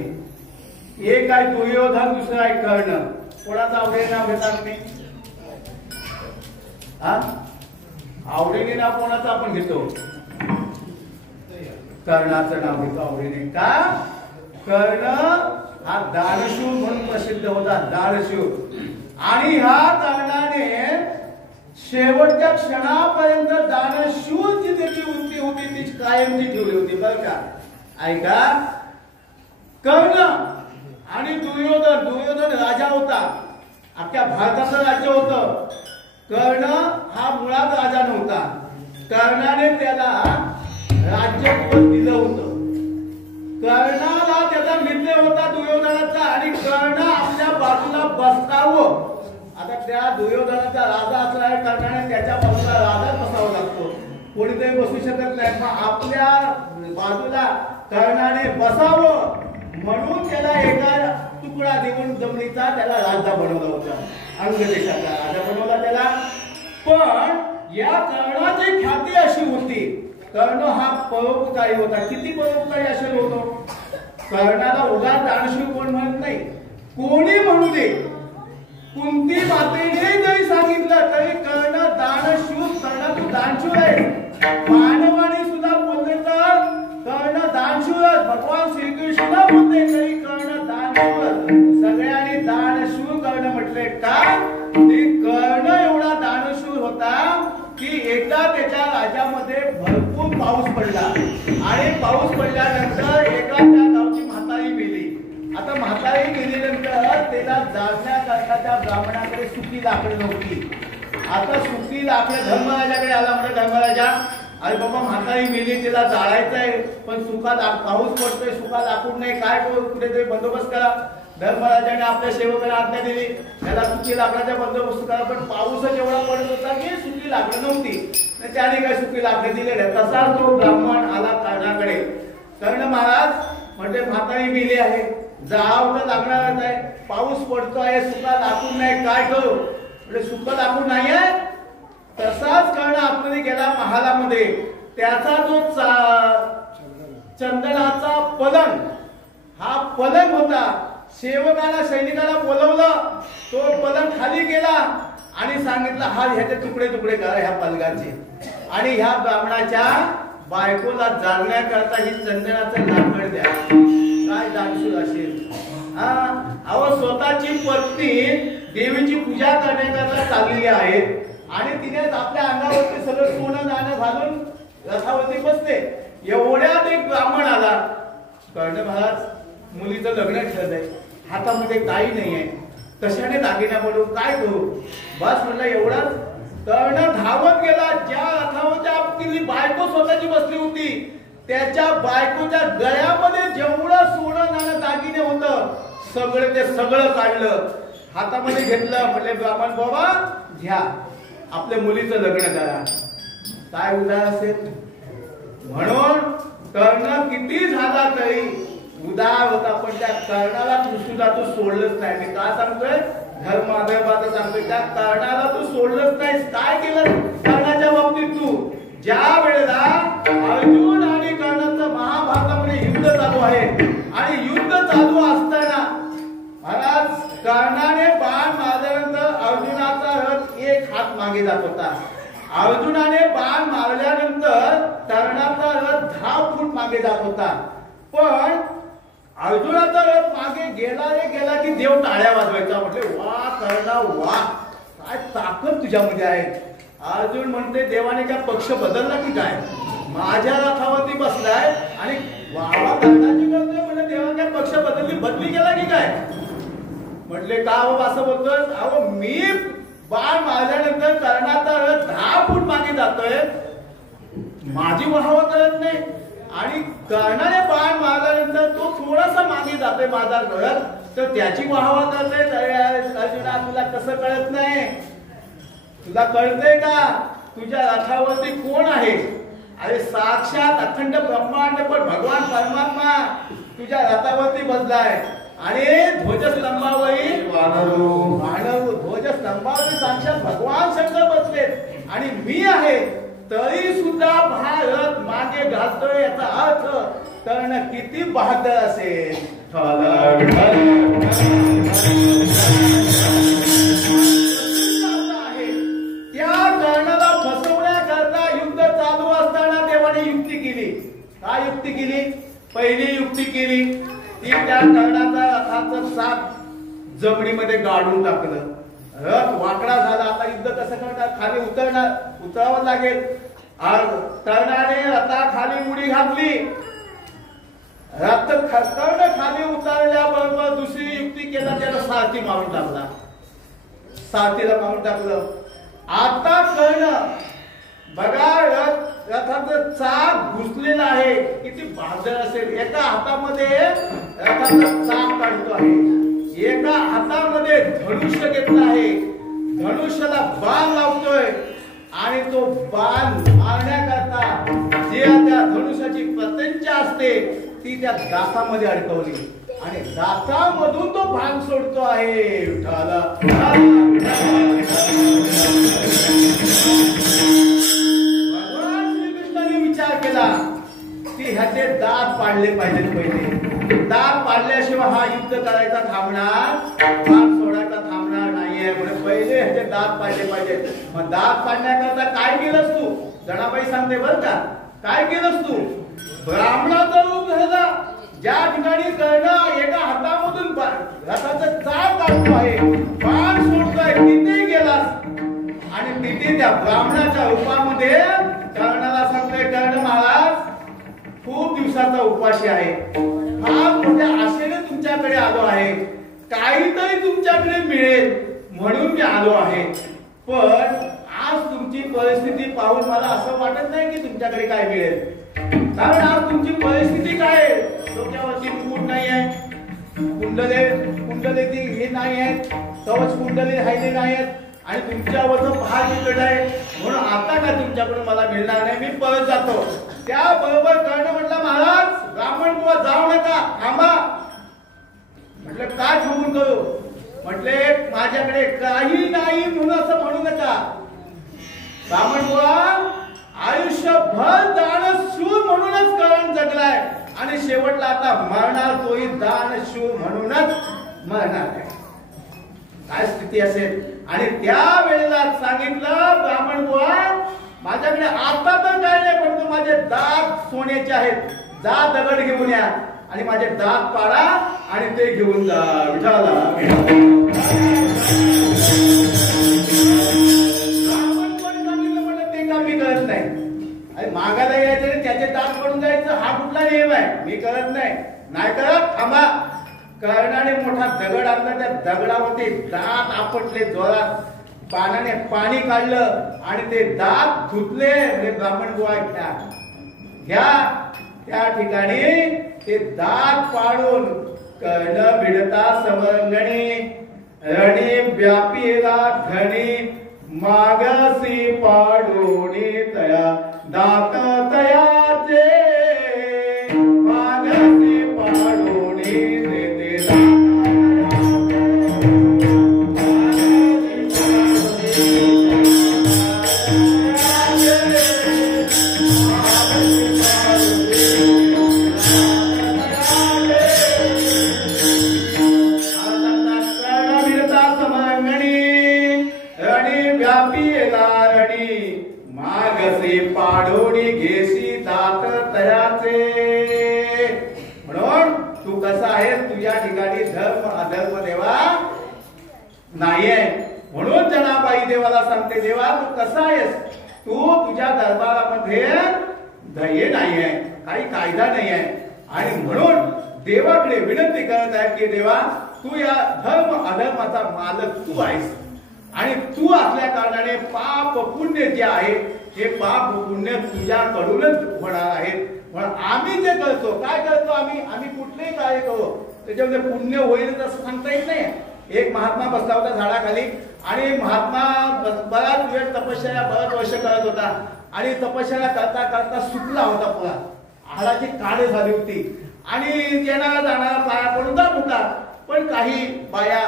एक आहे दुर्योधन, दुसरा आहे कर्ण. कोणाचं आवडीने नाव घेता तुम्ही? आवडीने नाव कोणाचं आपण घेतो? कर्णाचं नाव घेतो आवडीने. का? कर्ण हा दानशूर म्हणून प्रसिद्ध होता. दानशूर. आणि ह्या कर्णाने शेवटच्या क्षणापर्यंत दानशूरची त्याची वृत्ती होती ती कायमची ठेवली होती बरं का. ऐका, कर्ण आणि दुर्योधन राजा होता. अख्ख्या भारताचं राज्य होतं. कर्ण हा मुळात राजा नव्हता. कर्णाने त्याला राज्यपद दिलं होतं. कर्णाला त्याचा मित्र होता दुर्योधनाचा, आणि कर्ण आपल्या बाजूला बसतावं. आता त्या दुर्योधनाचा राजा असला आहे, कर्णाने त्याच्या बाजूला राजा बसावा लागतो. कोणीतरी बसू शकत नाही. मग आपल्या बाजूला कर्णाने बसावं म्हणून त्याला एका तुकडा देऊन जमिनीचा त्याला राजा बनवला होता. अंगदेशाचा राजा बनवला त्याला. पण या कर्णाची ख्याती अशी होती, कर्ण हा परोपकारी होता. किती परोपकारी असेल होतो? कर्णाला उगा दानशूर कोण म्हणत नाही. कोणी म्हणू दे, कुंती मातेने जरी सांगितलं तरी कर्ण दानशूर, कर्ण तू दानशूर आहे. मानवाने सुद्धा भगवान श्रीकृष्ण बोलते तरी कर्ण दानशूर, सगळ्यांनी दानशूर कर्ण म्हटले का? ते कर्ण एवढा दानशूर होता की एकदा त्याच्या राज्यामध्ये भरपूर पाऊस पडला आणि पाऊस पडल्यानंतर एका त्या गावची म्हातारी मेली. आता म्हातारी गेल्यानंतर त्याला जाळण्याकरता त्या ब्राह्मणाकडे सुकी लाकडं नव्हती. आता सुकी लाकडं धर्मराजाकडे आला. म्हणजे धर्मराजा, अरे बाबा म्हातारी मेली, त्याला जाळायचंय, पण सुका पाऊस पडतोय, सुका लाकूड नाही, काय कुठेतरी बंदोबस्त करा. धर्मराजाने आपल्या सेवकाला आज्ञा दिली, त्याला सुकी लाकडाचा बंदोबस्त करा. पण पाऊसच एवढा पडत होता की सुकी लाकडं नव्हती. त्याने काय सुकी लाकडं दिलेलं. तसा तो ब्राह्मण आला कर्णाकडे. कर्ण महाराज म्हणजे म्हातारी मेली आहे, जावं तर लागणारच आहे, पाऊस पडतो आहे, सुका लाकूड नाही, काय करू? म्हणजे सुका लाकूड नाही आहे. तसाच कर्ण आतमध्ये गेला महालामध्ये. त्याचा जो चंदनाचा पलंग, हा पलंग होता. सेवकाला सैनिकाला बोलवलं, तो पलंग खाली गेला आणि सांगितलं हा ह्याचे तुकडे तुकडे करा ह्या पलंगाचे, आणि ह्या ब्राह्मणाच्या बायकोला जाळण्याकरता ही चंदनाचं लाकड द्या. काय दानशूर असेल. अहो स्वतःची पत्नी देवीची पूजा करण्याकरता चाललेली आहे आणि तिने आपल्या अंगावरती सगळं सोनं नाणं घालून रथावरती बसते. एवढ्यात एक ब्राह्मण आला. कर्ण महाराज मुलीचं लग्न ठरलंय, हातामध्ये काही नाहीये, कशाने दागिना पडून काय करू? बस म्हणलं एवढंच. कर्ण धावत गेला. ज्या रथावरती बायको स्वतःची बसली होती त्याच्या बायकोच्या गळ्यामध्ये जेवढं सोनं नाणं दागिने होतं सगळं ते सगळं काढलं, हातामध्ये घेतलं. म्हटले ब्राह्मण बाबा घ्या, आपल्या मुलीचं लग्न करा. काय उदार असेल. म्हणून कर्ण किती झाला तरी उदार होता, पण त्या कर्णाला सुद्धा तू सोडलंच नाही. मी काय सांगतोय, धर्माधर्माचं सांगतोय, त्या कर्णाला तू सोडलंच नाहीस. काय केलं कर्णाच्या बाबतीत तू? ज्या वेळेला अर्जुन आणि कर्णाचं महाभारतामध्ये युद्ध चालू आहे आणि युद्ध चालू असताना महाराज कर्णाने बाण मारल्यानंतर अर्जुनाचा रथ एक हात मागे जात होता. अर्जुनाने बाण मारल्यानंतर कर्णाचा रथ 10 फूट मागे जात होता. पण अर्जुनाचा रथ मागे गेला रे गेला की देव टाळ्या वाजवायचा. म्हटले वा कर्णा वा, काय ताकद तुझ्यामध्ये आहे. अर्जुन म्हणते देवाने काय पक्ष बदलला की काय? माझ्या रथावरती बसलाय आणि वावा कर्णाची करतोय, म्हणजे देवा काय पक्ष बदली गेला की काय? म्हटले का बाबा असं बोलतोय? अहो मी बाण मारल्यानंतर कर्णाचा रथ 10 फूट मागे जातोय, माझी वाहवा करत नाही, आणि कर्णाने बाण मारल्यानंतर तो थोडासा मागे जातोय माझा रथ, तर त्याची वाहवा करतोय. अर्जुना तुला कसं कळत नाही? तुला कळतंय का तुझ्या रथावरती कोण आहे? अरे साक्षात अखंड ब्रह्मांड पण भगवान परमात्मा तुझ्या रथावरती बसलाय. आणि ध्वजस्तंभावरील वानर, ध्वजस्तंभावरील साक्षात भगवान शंकर बसलेत आणि मी आहे, तरी सुद्धा भारत मागे घालतोय. याचा अर्थ कर्ण किती बहादर असेल. त्या कर्णाला फसवण्याकरता युद्ध चालू असताना देवाने युक्ती केली. काय युक्ती केली? पहिली युक्ती केली ती त्या कर्णाचा रथाचं चाक जमिनीमध्ये गाडून टाकलं. रथ वाकडा झाला. आता युद्ध कसं करणार? खाली उतरावं लागेल. कर्णाने रथाखाली उडी घातली. कर्ण खाली उतरल्याबरोबर दुसरी युक्ती केला, त्याला सारथी मारून टाकला. सारथीला मारून टाकलं. आता कर्ण बघा रथाचं चाक घुसलेलं आहे, किती बहादर असेल. एका हातामध्ये रथाचं चाक काढतो आहे, एका हातामध्ये धनुष्य घेतलं आहे, धनुष्याला बाण लावतोय आणि तो बाण मारण्याकरता जे त्या धनुष्याची प्रत्यंचा असते ती त्या दातामध्ये अडकवली आणि दातामधून तो बाण सोडतो आहे. भगवान श्रीकृष्णाने विचार केला की ह्याचे दात पाडले पाहिजे. पहिले दात पाडल्याशिवाय हा युद्ध करायचा थांबणार, बाण सोडायचा थांबणार नाहीये. म्हणजे पहिले ह्याचे दात पाडले पाहिजे. मग दात पाडण्याकरता काय केलंस तू? जनाबाई सांगते बर का, काय केलंस तू? ब्राह्मणाचा रूप धरला. ज्या ठिकाणी कर्ण एका हातामधून रथाचं चाक काढतो आहे, बाण सोडतोय, तिथे गेलास आणि तिथे त्या ब्राह्मणाच्या रूपामध्ये कर्णाला सांगतोय, कर्ण महाराज खूप दिवसाचा उपाशी आहे, फार मोठ्या आशेने तुमच्याकडे आलो आहे, काहीतरी तुमच्याकडे मिळेल म्हणून मी आलो आहे. पण आज तुमची परिस्थिती पाहून मला असं वाटत नाही की तुमच्याकडे काय मिळेल. कारण आज तुमची परिस्थिती काय आहे, डोक्यावरती मुकुट नाही आहे, कुंडले ती हे नाही आहेत, कवच कुंडले राहिले नाही आहेत आणि तुमच्यावरचं पहाड बिकट आहे, म्हणून आता काय तुमच्याकडून मला मिळणार नाही, मी परत जातो. त्याबरोबर कर्ण म्हटलं, महाराज ब्राह्मण बुवा जाऊ नका, थांबा. म्हटलं काय ठेवून करू, म्हटले माझ्याकडे काही नाही म्हणून असं म्हणू नका. ब्राह्मण बुवा आयुष्यभर दानशूर म्हणूनच कर्ण जगलाय आणि शेवटला आता मरणार तोही दानशूर म्हणूनच मरणार आहे. काय स्थिती असेल. आणि त्या वेळेला सांगितलं, ब्राह्मण बुवा माझ्याकडे आता तर काय नाही, पण माझे दात सोन्याचे आहेत, जा दगड घेऊन या आणि माझे दात पाडा आणि ते घेऊन जा. विठाला ते काम मी करत नाही. आणि मागायला यायचं आणि त्याचे दात पडून जायचं, हा कुठला नियम आहे, मी करत नाही. नाही करत, थांबा. कर्णाने मोठा दगड आणला, त्या दगडावरती दात आपटले, जोरात पाण्याने पाणी काढलं आणि ते दात धुतले. म्हणजे ब्राह्मण बुवा घ्या. त्या ठिकाणी ते दात पाडून कर्ण भिडता समरंगणी, रणी व्यापीला धणी, मागसी पाडोणी तया दात तयाचे, मागसी पाडोणी देते दात. पाडोणी घेसी दात तयाचे. म्हणून तू कसा आहेस, तुझ्या ठिकाणी धर्म अधर्म देवा नाहीये. म्हणून जनाबाई देवाला सांगते, देवा तू कसा आहेस, तू तुझ्या दरबारामध्ये दये नाहीये, काही कायदा नाहीये. आणि म्हणून देवाकडे विनंती करत आहे की देवा तू या धर्म अधर्माचा मालक तू आहेस आणि तू असल्या कारणाने पाप पुण्य जे आहे हे पाप पुण्य तुझ्याकडूनच होणार आहेत. म्हणून आम्ही जे करतो, काय करतो, आम्ही कुठलेही कार्य करू त्याच्यामध्ये पुण्य होईल असं सांगता येत नाही. एक महात्मा बसला होता झाडाखाली आणि महात्मा बराच वेळ तपश्चर्या बराच वर्ष करत होता आणि तपश्चर्या करता करता सुकला होता, पुरा हाडाची काळे झाली होती आणि येणारा जाणारा पाया पडून जात होता. पण काही बाया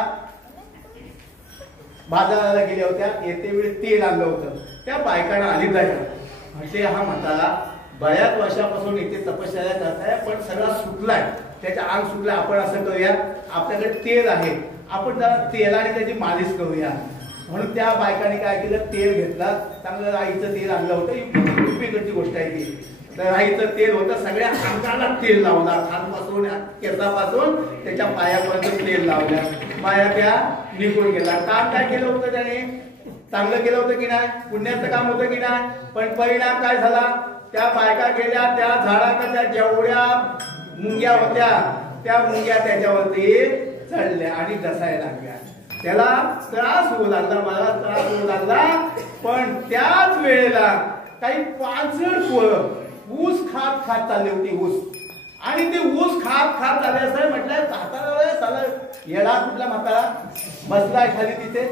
बाजाराला गेल्या होत्या, येते वेळी तेल आणलं होतं, त्या बायकांना आली जायला म्हणजे हा म्हातारा बऱ्याच वर्षापासून इथे तपश्चर्या करताय पण सगळा सुकलाय, त्याच्या अंग सुकलाय, आपण असं करूया, आपल्याकडे तेल आहे, आपण जरा तेलाने त्याची मालिश करूया. म्हणून त्या बायकांनी काय केलं, तेल घेतला, चांगलं राईचं तेल आणलं होतं, युपीकडची गोष्ट आहे ती. राईचं तेल होतं, सगळ्या अंगाला तेल लावला, खालपासून केसापासून त्याच्या पायापर्यंत तेल लावल्या. बाया त्या निघून गेला. काम काय केलं होतं त्याने, चांगलं केलं होतं की नाही, पुण्याचं काम होतं की नाही, पण परिणाम काय झाला, त्या बायका गेल्या त्या झाडाच्या जेवढ्या मुंग्या होत्या त्या मुंग्या त्याच्यावरती चढल्या आणि डसायला लागल्या. त्याला त्रास होऊ लागला, मला त्रास होऊ लागला. पण त्याच वेळेला काही पाचड पोरं ऊस खात खात चालली होती, ऊस, आणि ते ऊस खात खात आले असं म्हटलं, हाताला येडा कुठला म्हातारा बसलाय खाली तिथे,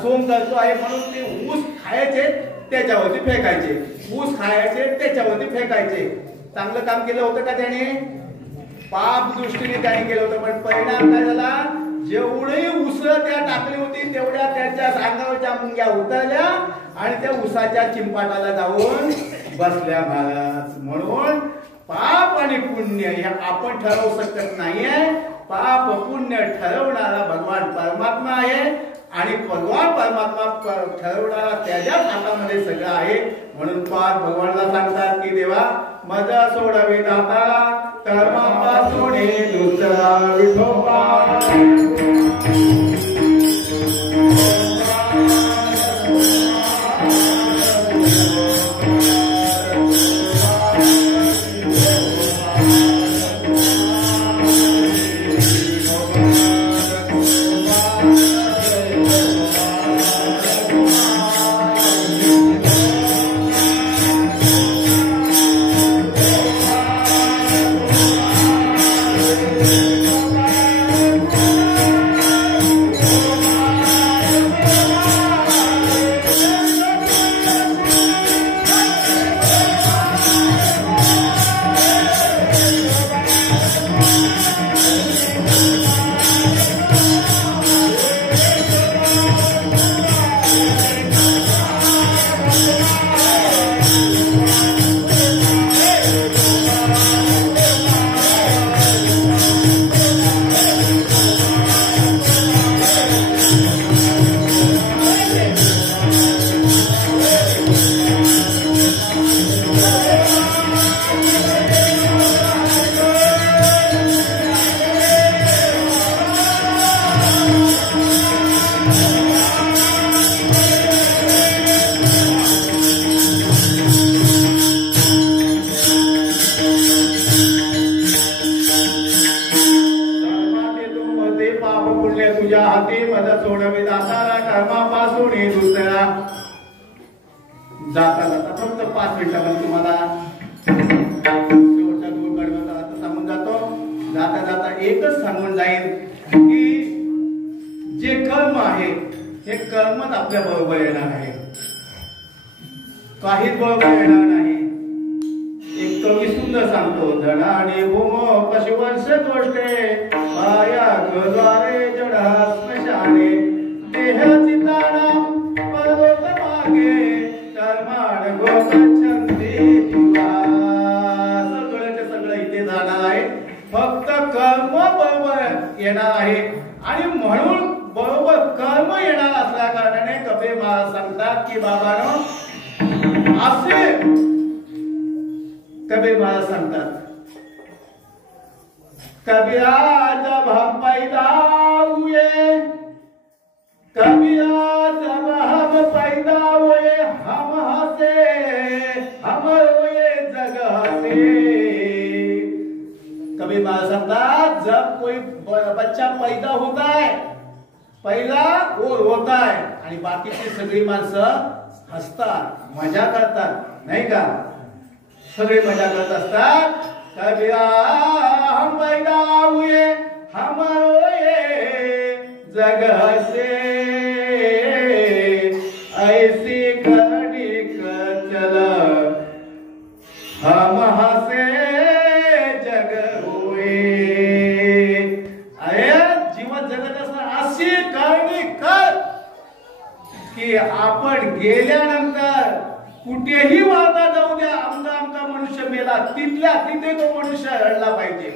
सोम करतो आहे म्हणून ते ऊस खायचे त्याच्यावरती फेकायचे, ऊस खायचे त्याच्यावरती फेकायचे. चांगलं काम केलं होतं का त्याने, पाप दृष्टीने त्याने केलं होतं. पण परिणाम काय झाला, जेवढी उसळ त्या टाकली होती तेवढ्या त्यांच्या अंगावरच्या मुंग्या उतरल्या आणि त्या उसाच्या चिंपाटाला जाऊन बसल्या महाराज. म्हणून पाप आणि पुण्य हे आपण ठरवू शकत नाहीये. पाप पुण्य ठरवणारा भगवान परमात्मा आहे आणि भगवान परमात्मा ठरवणारा त्याच्याच हातामध्ये सगळं आहे. म्हणून पाप भगवानला सांगतात की देवा मज सोडवे दाता कर्मापासून दुसरा विठोबा तुझ्या हाती पद सोडवी दाताला कर्मापासून दुसरा जाता जाता फक्त 5 मिनिटांमध्ये तुम्हाला शेवटचा दूर कडवता आता सांगून जातो. जाता जाता एकच सांगून जाईल की जे कर्म आहे हे कर्मच आपल्या बरोबर येणार आहे, काहीच बरोबर येणार नाही. एक कवी सुंदर सांगतो, धनाने भूम पशुवंश गोष्टे पाया द्वारे जडा स्मशाने देह चिताना परलोक मागे कर्माण गोगच्छन्ति जीवा. सगळंच्या सगळं इथे जाणार आहे, फक्त कर्म बरोबर येणार आहे. आणि म्हणून बरोबर कर्म येणार असल्या कारणाने कबीर महाराज सांगतात की बाबांनो असे कबीर महाराज सांगतात, कबीरा जब हम पैदा हुए, कबीरा जब हम पैदा हुए, हम हंसे हम रोए जग हंसे. कबीर महाराज सांगतात जब कोई बच्चा पैदा होता है पहिला वो रोता है आणि बाकीची सगळी माणसं हसतात मजा करतात नाही का, सगळे मजा करत असतात. कबीरा हम पैदा हुए हम रोए जग हंसे ऐसी घड़ी चल हम हंसे जग रोए. अरे जीवन जगत असताना अशी करणी कर की आपण गेल्यानंतर कुठेही वाहता जाऊ द्या, आमचा मनुष्य मेला तिथल्या तिथे तो मनुष्य रडला पाहिजे,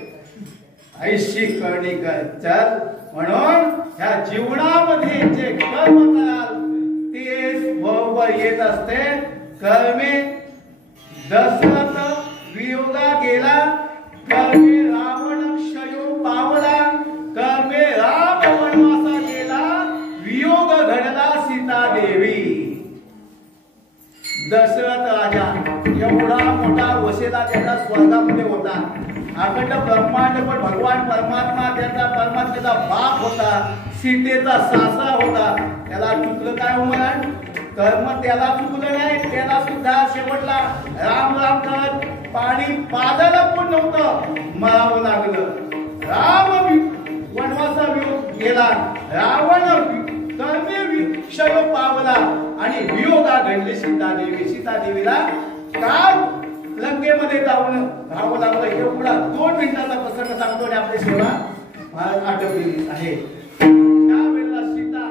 ऐशी करणी कर. चल म्हणून ह्या जीवनामध्ये जे कर्म कराल ते बरोबर येत असते. कर्मे दशरथ वियोगा गेला, कर्मे रावण क्षयो पावला, कर्मे राम वनवासा गेला, वियोग घडला सीता देवी. दशरथ राजा एवढा मोठा वसेला त्याचा स्वर्गामध्ये होता, अखंड ब्रह्मांड पण भगवान परमात्मा त्याचा परमात्म्याचा बाप होता, सीतेचा सासरा होता. त्याला चुकलं काय म्हणून कर्म त्याला चुकलं नाही, त्याला सुद्धा शेवटला राम राम करत पाणी पाजायला पण नव्हतं मरावं लागलं. राम वनवासा गेला, रावण कर्मे क्षय पावला आणि वियोगा घडली सीतादेवी. सीतादेवीला का लंकेमध्ये जाऊन राहावं लागलं एवढा 2 मिनिटाचा प्रसंग सांगतो आणि आपली सेवा आठवलेली आहे. त्यावेळेला सीता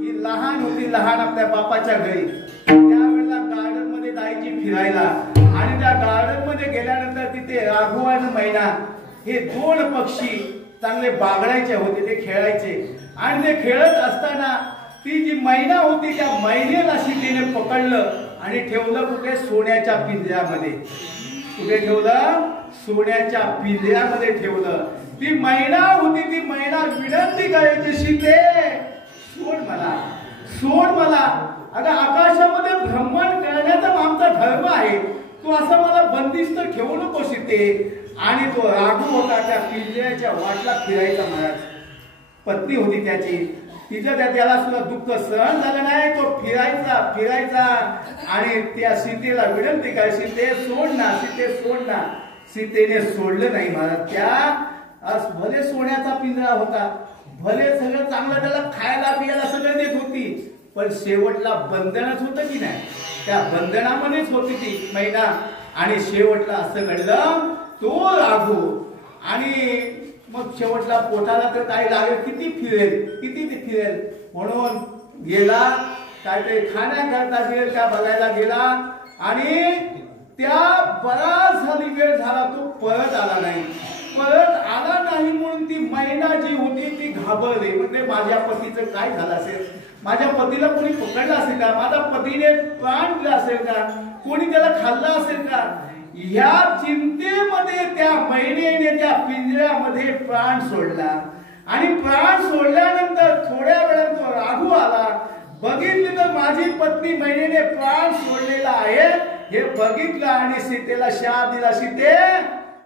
ही लहान होती, लहान आपल्या बापाच्या घरी. त्यावेळेला गार्डन मध्ये जायची फिरायला आणि त्या गार्डन मध्ये गेल्यानंतर तिथे राघव आणि मैना हे 2 पक्षी चांगले बागडायचे होते, ते खेळायचे. आणि ते खेळत असताना ती जी मैना होती त्या मैनेला सीतेने पकडलं आणि ठेवलं कुठे सोन्याच्या पिंजऱ्यामध्ये. कुठे ठेवलं सोन्याच्या पिंजऱ्यामध्ये ठेवलं. ती मैना होती, ती मैना विनंती करायची, सीते सोड मला, सोड मला. अगं आकाशामध्ये भ्रमण करण्याचा आमचा धर्म आहे, तू असं मला बंदिस्त ठेवू नको सीते. आणि तो राघू होता, त्या पिंजऱ्याच्या वाटला फिरायचा महाराज. पत्नी होती त्याची, तिचं त्याला सुद्धा दुःख सहन झालं नाही. तो फिरायचा फिरायचा आणि त्या सीतेला विनंती काय, सीते सोड ना, सीते सोड ना. सीतेने सोडलं नाही महाराज. त्या भले सोन्याचा पिंजरा होता, भले सगळं चांगलं त्याला खायला पियाला सगळं देत होती, पण शेवटला बंधनच होतं की नाही, त्या बंधनामध्येच होती ती मैना. आणि शेवटला असं घडलं, तो राघू आणि मग शेवटला पोटाला तर काय लागेल, किती फिरेल, किती ते फिरेल, म्हणून गेला काय ते खाण्याकरता गेल, त्या बघायला गेला. आणि त्या बराच झाली वेळ झाला, तो परत आला नाही. परत आला नाही म्हणून ती मैना जी होती ती घाबरली. म्हणजे माझ्या पतीचं काय झालं असेल, माझ्या पतीला कोणी पकडलं असेल का, माझ्या पतीने प्राण दिला असेल का, कोणी त्याला खाल्लं असेल का. या चिंतेमध्ये त्या मैनेने त्या पिंजऱ्यामध्ये प्राण सोडला. आणि प्राण सोडल्यानंतर थोड्या वेळात तो राघू आला. बघितलं तर माझी पत्नी मैनेने प्राण सोडलेला आहे हे बघितलं आणि सीतेला शाप दिला, सीते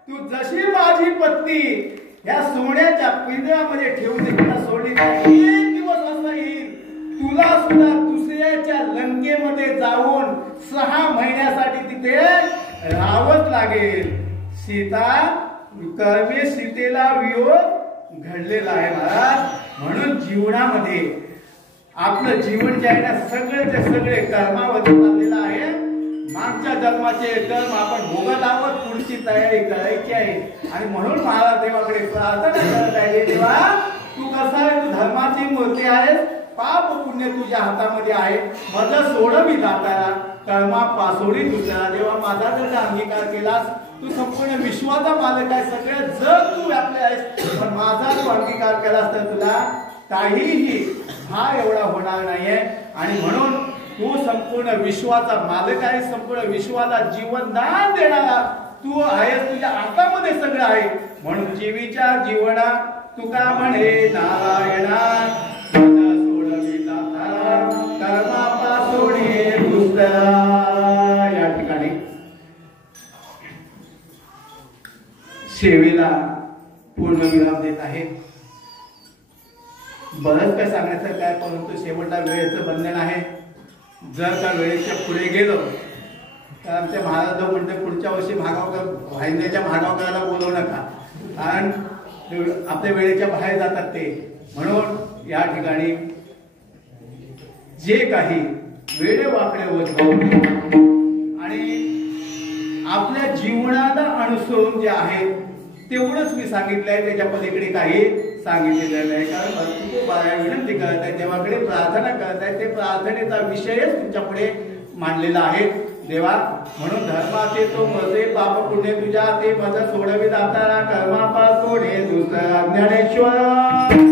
तू जशी माझी पत्नी या सोन्याच्या पिंजऱ्यामध्ये ठेवून तिला सोडली, एक दिवस असा येईल तुला सुद्धा दुसऱ्याच्या लंकेमध्ये जाऊन 6 महिन्यासाठी तिथे राहावंच लागेल. सीता कर्मे सीतेला वियोग घडलेला आहे महाराज. म्हणून जीवनामध्ये आपलं जीवन जे आहे ना, सगळेचे सगळे कर्मावरती चाललेलं आहे. मागच्या जन्माचे कर्म आपण भोगत आहोत, पुढची तयारी करायची आहे. आणि म्हणून महाराज देवाकडे प्रार्थना करत आहे, देवा तू कसा आहे, तू धर्माची मूर्ती आहेस, पाप पुण्य तुझ्या हातामध्ये आहे, माझं सोडवी जाताना कर्मा पासोडी दुसरा. देवा माझा जर का अंगीकार केलास, तू संपूर्ण विश्वाचा मालक आहे, सगळ्या जग तू व्यापले आहेस, पण माझा तू अंगीकार केलास तर तुला काहीही हा एवढा होणार नाहीये. आणि म्हणून तू संपूर्ण विश्वाचा मालक आहे, संपूर्ण विश्वाला जीवनदान देणारा तू आहेस, तुझ्या हातामध्ये सगळं आहे. म्हणून जीवीच्या जीवना तुका म्हणे नारायणा कर्मापासोडी दुसरा. या ठिकाणी सेवेला पूर्ण विराम देत आहे. बरंच काय सांगायचं काय, परंतु शेवटला वेळेचं बंधन आहे. जर का वेळेच्या पुढे गेलो तर आमच्या महाराज म्हणते पुढच्या वर्षी भागावकर भाईंद्याच्या भागावकराला बोलवू नका, कारण आपल्या वेळेच्या बाहेर जातात ते. म्हणून या ठिकाणी जे काही वेळे वाकडे होत आणि आपल्या जीवनाला अनुसरून जे आहे तेवढंच मी सांगितलंय, त्याच्या पलीकडे काही सांगितलेलं नाही. कारण खूप विनंती करत आहे, देवाकडे प्रार्थना करत आहे, ते प्रार्थनेचा विषयच तुमच्या पुढे मांडलेला आहे. देवा म्हणून धर्माचे तो मजे पाप पुण्य तुझ्या ते मज सोडवी जाताना कर्मापासून हे दुसरा. ज्ञानेश्वर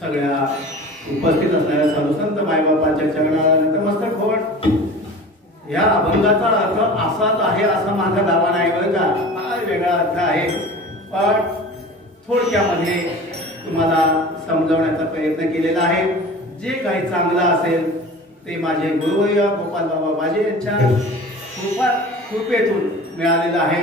सगळ्या उपस्थित असणाऱ्या साधुसंत मायबापाच्या चरणाला नतमस्तक होत. या अभंगाचा अर्थ असाच आहे असा माझा दावा नाही बरं का, हा वेगळा अर्थ आहे. पण थोडक्यामध्ये तुम्हाला समजवण्याचा प्रयत्न केलेला आहे. जे काही चांगलं असेल ते माझे गुरुवर्य गोपाल बाबा बाजे यांच्या कृपेतून मिळालेलं आहे.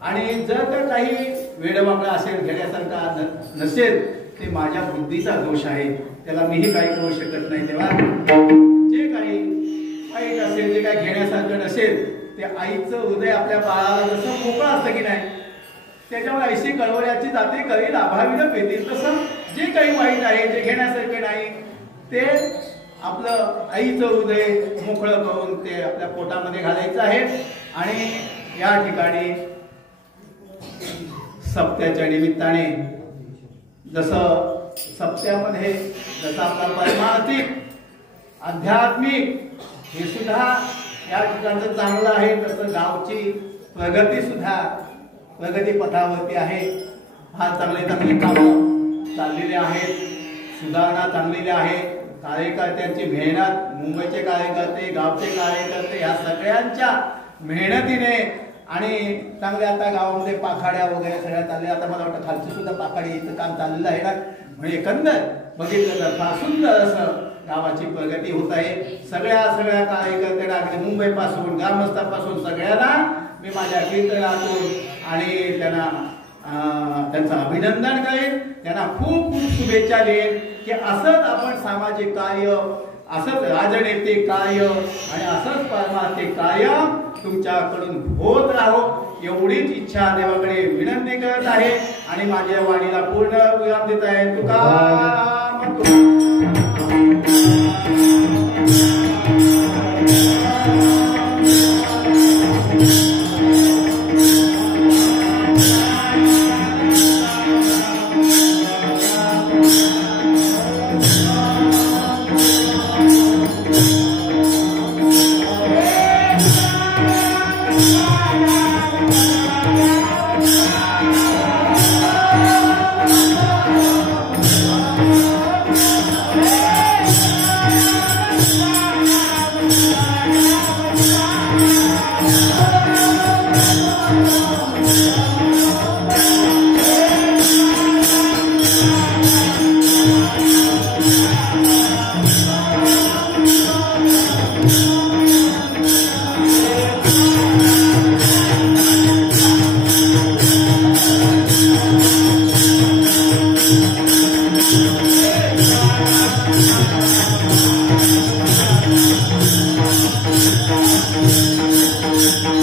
आणि जर का काही वेडवाकडा असेल, घेण्यासारखा नसेल, ते माझ्या बुद्धीचा दोष आहे, त्याला मीही काही करू शकत नाही. तेव्हा जे काही वाईट असेल, जे काही घेण्यासारखं नसेल, ते आईचं हृदय आपल्या बाळाला जसं मोकळं असतं की नाही, त्याच्यामुळे ऐशी कळवळ्याची जाते करी लाभाविलं पेतील. तसं जे काही वाईट आहे, जे घेण्यासारखे नाही, ते आपलं आईचं हृदय मोकळं करून ते आपल्या पोटामध्ये घालायचं आहे. आणि या ठिकाणी सप्त्याच्या निमित्ताने जसं सप्त्यामध्ये जसं आपला परमार्थिक आध्यात्मिक हे सुद्धा या ठिकाणचं चांगलं आहे, तसं गावची प्रगती सुद्धा प्रगती पथावरती आहे. फार चांगले चांगले कामं चाललेले आहेत, सुधारणा चाललेल्या आहेत. कार्यकर्त्यांची मेहनत, मुंबईचे कार्यकर्ते, गावचे कार्यकर्ते, ह्या सगळ्यांच्या मेहनतीने आणि चांगले आता गावामध्ये पाखाड्या वगैरे सगळ्या चालल्या. आता मला वाटतं खालची सुद्धा पाखाडीचं काम चाललेलं आहे ना. म्हणजे एकंदर बघितलं तर फार सुंदर असं गावाची प्रगती होत आहे. सगळ्या कार्यकर्त्यांना अगदी मुंबईपासून ग्रामस्थापासून सगळ्यांना मी माझ्या कीर्तनातून आणि त्यांचं अभिनंदन करेन, त्यांना खूप खूप शुभेच्छा देईन की असंच आपण सामाजिक कार्य, असंच राजनैतिक कार्य आणि असंच परमार्थिक कार्य तुमच्याकडून होत राहो, एवढीच इच्छा देवाकडे विनंती करत आहे. आणि माझ्या वाणीला पूर्ण विराम देत आहे. Thank you.